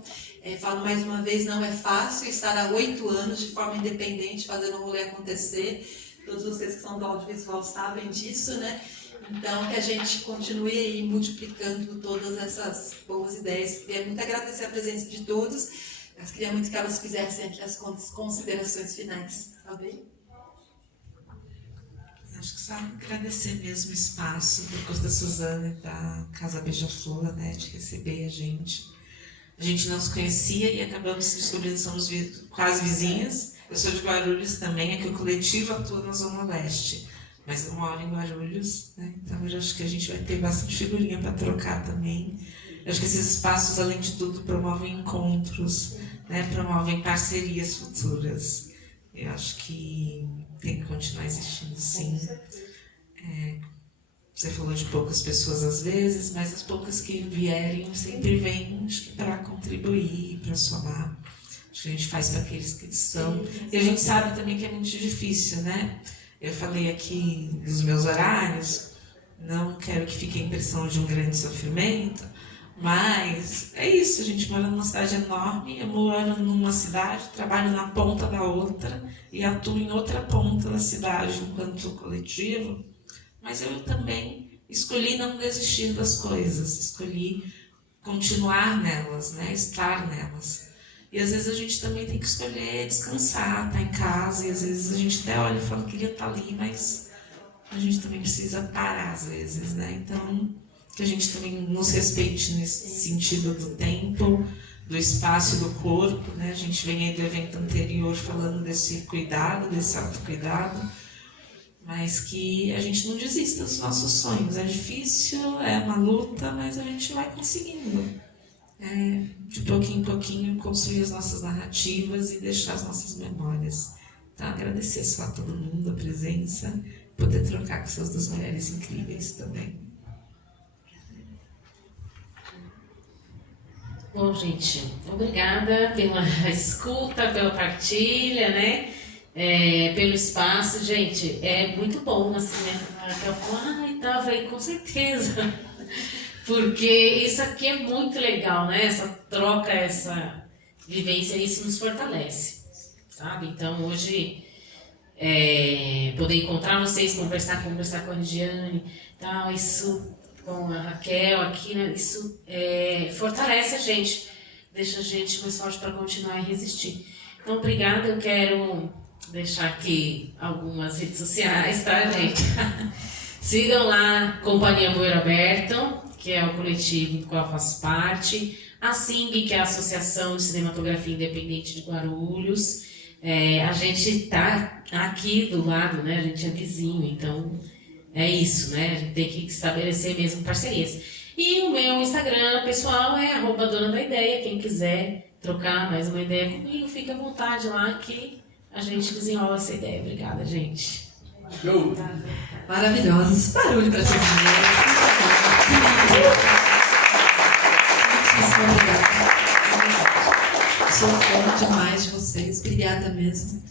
Falo mais uma vez, não é fácil estar há 8 anos de forma independente, fazendo o rolê acontecer. Todos vocês que são do audiovisual sabem disso, né? Então, que a gente continue aí multiplicando todas essas boas ideias. Queria muito agradecer a presença de todos. Mas queria muito que elas fizessem aqui as considerações finais. Tá bem? Acho que só agradecer mesmo o espaço do curso da Suzana e da Casa Beija-Flor, né, de receber a gente. A gente não se conhecia e acabamos se descobrindo, somos quase vizinhas. Eu sou de Guarulhos também, aqui o coletivo atua na Zona Leste. Mas eu moro em Guarulhos, né? Então eu acho que a gente vai ter bastante figurinha para trocar também. Eu acho que esses espaços, além de tudo, promovem encontros, né? Promovem parcerias futuras. Eu acho que tem que continuar existindo, sim. Você falou de poucas pessoas às vezes, mas as poucas que vierem sempre vêm, acho que para contribuir, para somar. Acho que a gente faz para aqueles que estão. E a gente sabe também que é muito difícil, né? Eu falei aqui dos meus horários, não quero que fique a impressão de um grande sofrimento, mas é isso, a gente mora numa cidade enorme, eu moro numa cidade, trabalho na ponta da outra e atuo em outra ponta da cidade enquanto coletivo, mas eu também escolhi não desistir das coisas, escolhi continuar nelas, né? Estar nelas. E às vezes a gente também tem que escolher descansar, estar em casa, e às vezes a gente até olha e fala que queria estar ali, mas a gente também precisa parar às vezes, né? Então, que a gente também nos respeite nesse sentido do tempo, do espaço e do corpo, né? A gente vem aí do evento anterior falando desse cuidado, desse autocuidado, mas que a gente não desista dos nossos sonhos. É difícil, é uma luta, mas a gente vai conseguindo. De pouquinho em pouquinho, construir as nossas narrativas e deixar as nossas memórias. Então, agradecer só a todo mundo a presença, poder trocar com essas 2 mulheres incríveis também. Bom, gente, obrigada pela escuta, pela partilha, né? Pelo espaço. Gente, é muito bom, assim, né? A Raquel falou, estava aí, com certeza. Porque isso aqui é muito legal, né? Essa troca, essa vivência, isso nos fortalece, sabe? Então, hoje, poder encontrar vocês, conversar com a Regiane, tal, isso com a Raquel aqui, né? Isso fortalece a gente, deixa a gente mais forte para continuar e resistir. Então, obrigada. Eu quero deixar aqui algumas redes sociais, tá, gente? Sigam lá Companhia Bueiro Aberto, que é o coletivo do qual eu faço parte, a SING, que é a Associação de Cinematografia Independente de Guarulhos. A gente tá aqui do lado, né? A gente é vizinho, então é isso, né? A gente tem que estabelecer mesmo parcerias. E o meu Instagram pessoal é @donadaideia. Quem quiser trocar mais uma ideia comigo, fique à vontade lá que a gente desenrola essa ideia. Obrigada, gente. Maravilhosos. Barulho para essas mulheres. Muitíssimo obrigada. Sou fã demais de vocês. Obrigada mesmo.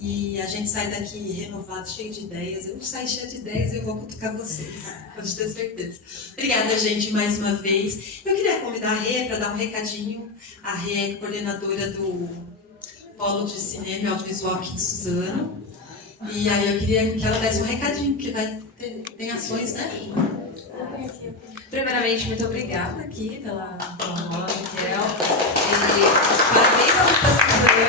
E a gente sai daqui renovado, cheio de ideias. Eu saio cheia de ideias e eu vou cutucar vocês. Pode ter certeza. Obrigada, gente, mais uma vez. Eu queria convidar a Rê para dar um recadinho. A Rê é coordenadora do Polo de Cinema e Audiovisual aqui de Suzano. E aí eu queria que ela desse um recadinho, que tem ações, né? Primeiramente, muito obrigada aqui pela Raquel. Parabéns ao Suzano,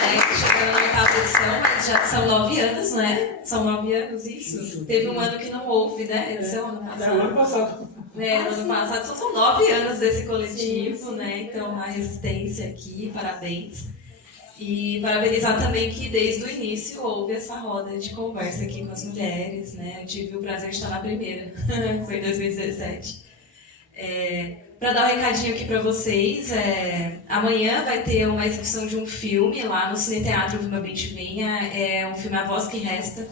né, que chegando na 8ª edição, mas já são 9 anos, né? São 9 anos isso? Teve um ano que não houve, né? Edição ano passado. Ano passado. Ano passado, são 9 anos desse coletivo, né? Então, a resistência aqui, parabéns. E parabenizar também que desde o início houve essa roda de conversa aqui com as mulheres, né? Eu tive o prazer de estar na primeira, foi em 2017. Para dar um recadinho aqui para vocês, amanhã vai ter uma exibição de um filme lá no Cine Teatro Vilma Bentivigna, é um filme A Voz que Resta.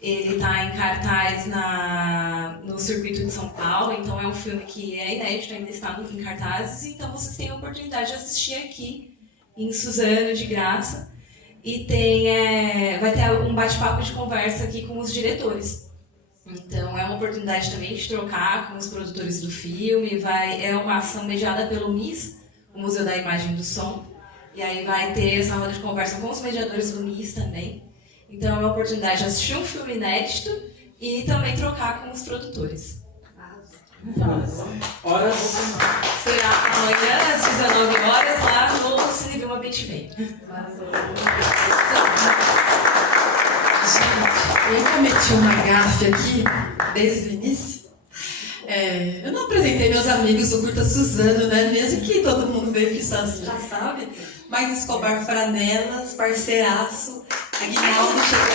Ele está em cartaz no circuito de São Paulo, então é um filme que é inédito, ainda está em cartazes, então vocês têm a oportunidade de assistir aqui em Suzano, de graça, e vai ter um bate-papo de conversa aqui com os diretores. Então é uma oportunidade também de trocar com os produtores do filme. É uma ação mediada pelo MIS, o Museu da Imagem e do Som. E aí vai ter essa roda de conversa com os mediadores do MIS também. Então é uma oportunidade de assistir um filme inédito e também trocar com os produtores. Horas? Será amanhã, às 19 horas, lá no Cine Vilma Beach Bay. Gente, eu cometi uma gafe aqui, desde o início. Eu não apresentei meus amigos do Curta Suzano, né? Mesmo que todo mundo veio que já sabe. Mas Escobar Franelas, parceiraço, Aguinaldo chegou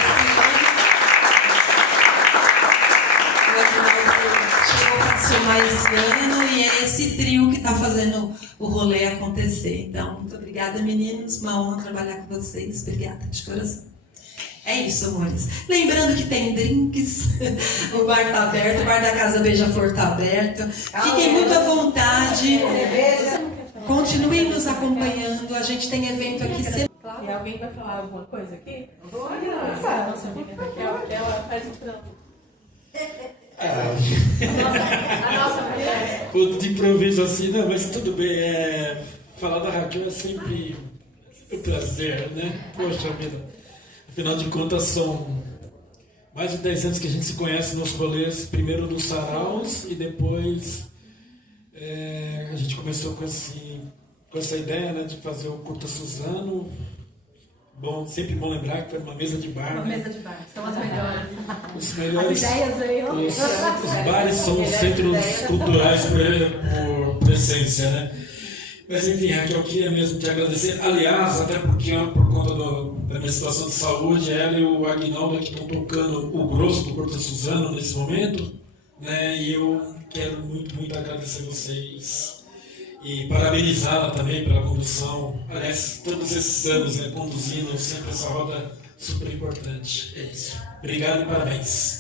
para somar esse ano e é esse trio que está fazendo o rolê acontecer. Então, muito obrigada, meninos. Uma honra trabalhar com vocês. Obrigada, de coração. É isso, amores. Lembrando que tem drinks, o bar está aberto, o bar da Casa Beija-Flor está aberto. Fiquem muito à vontade. Continuem nos acompanhando. A gente tem evento aqui sempre. E alguém vai falar alguma coisa aqui? A nossa amiga Raquel, ela faz o trampo. A nossa mulher. De improviso assim, não, mas tudo bem. Falar da Raquel é sempre um prazer, né? Poxa vida. Afinal de contas, são mais de 10 anos que a gente se conhece nos rolês, primeiro nos saraus e depois a gente começou com essa ideia, né, de fazer o Curta Suzano. Bom, sempre bom lembrar que foi uma mesa de bar. Uma mesa de bar, são as melhores. Os melhores. As ideias veio. Os bares são os centros culturais por essência, né? Mas enfim, Raquel, eu queria mesmo te agradecer. Aliás, até porque por conta da minha situação de saúde, ela e o Aguinaldo que estão tocando o grosso do Curta Suzano nesse momento, né? E eu quero muito, muito agradecer vocês e parabenizá-la também pela condução. Aliás, todos esses anos, né, conduzindo sempre essa roda super importante. É isso. Obrigado e parabéns.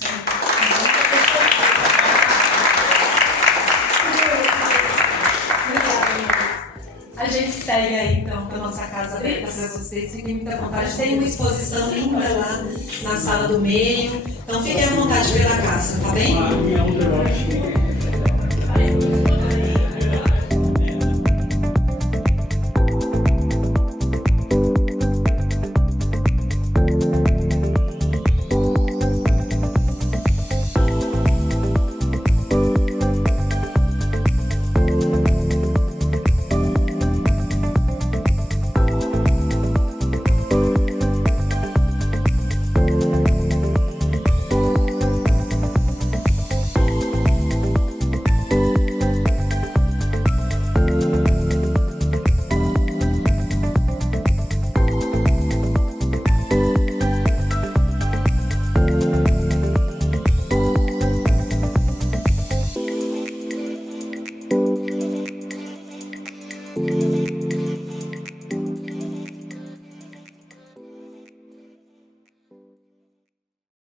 A gente segue aí, então, com a nossa casa aberta para vocês. Fiquem muito à vontade. Tem uma exposição linda lá na sala do meio. Então, fiquem à vontade pela casa, tá bem?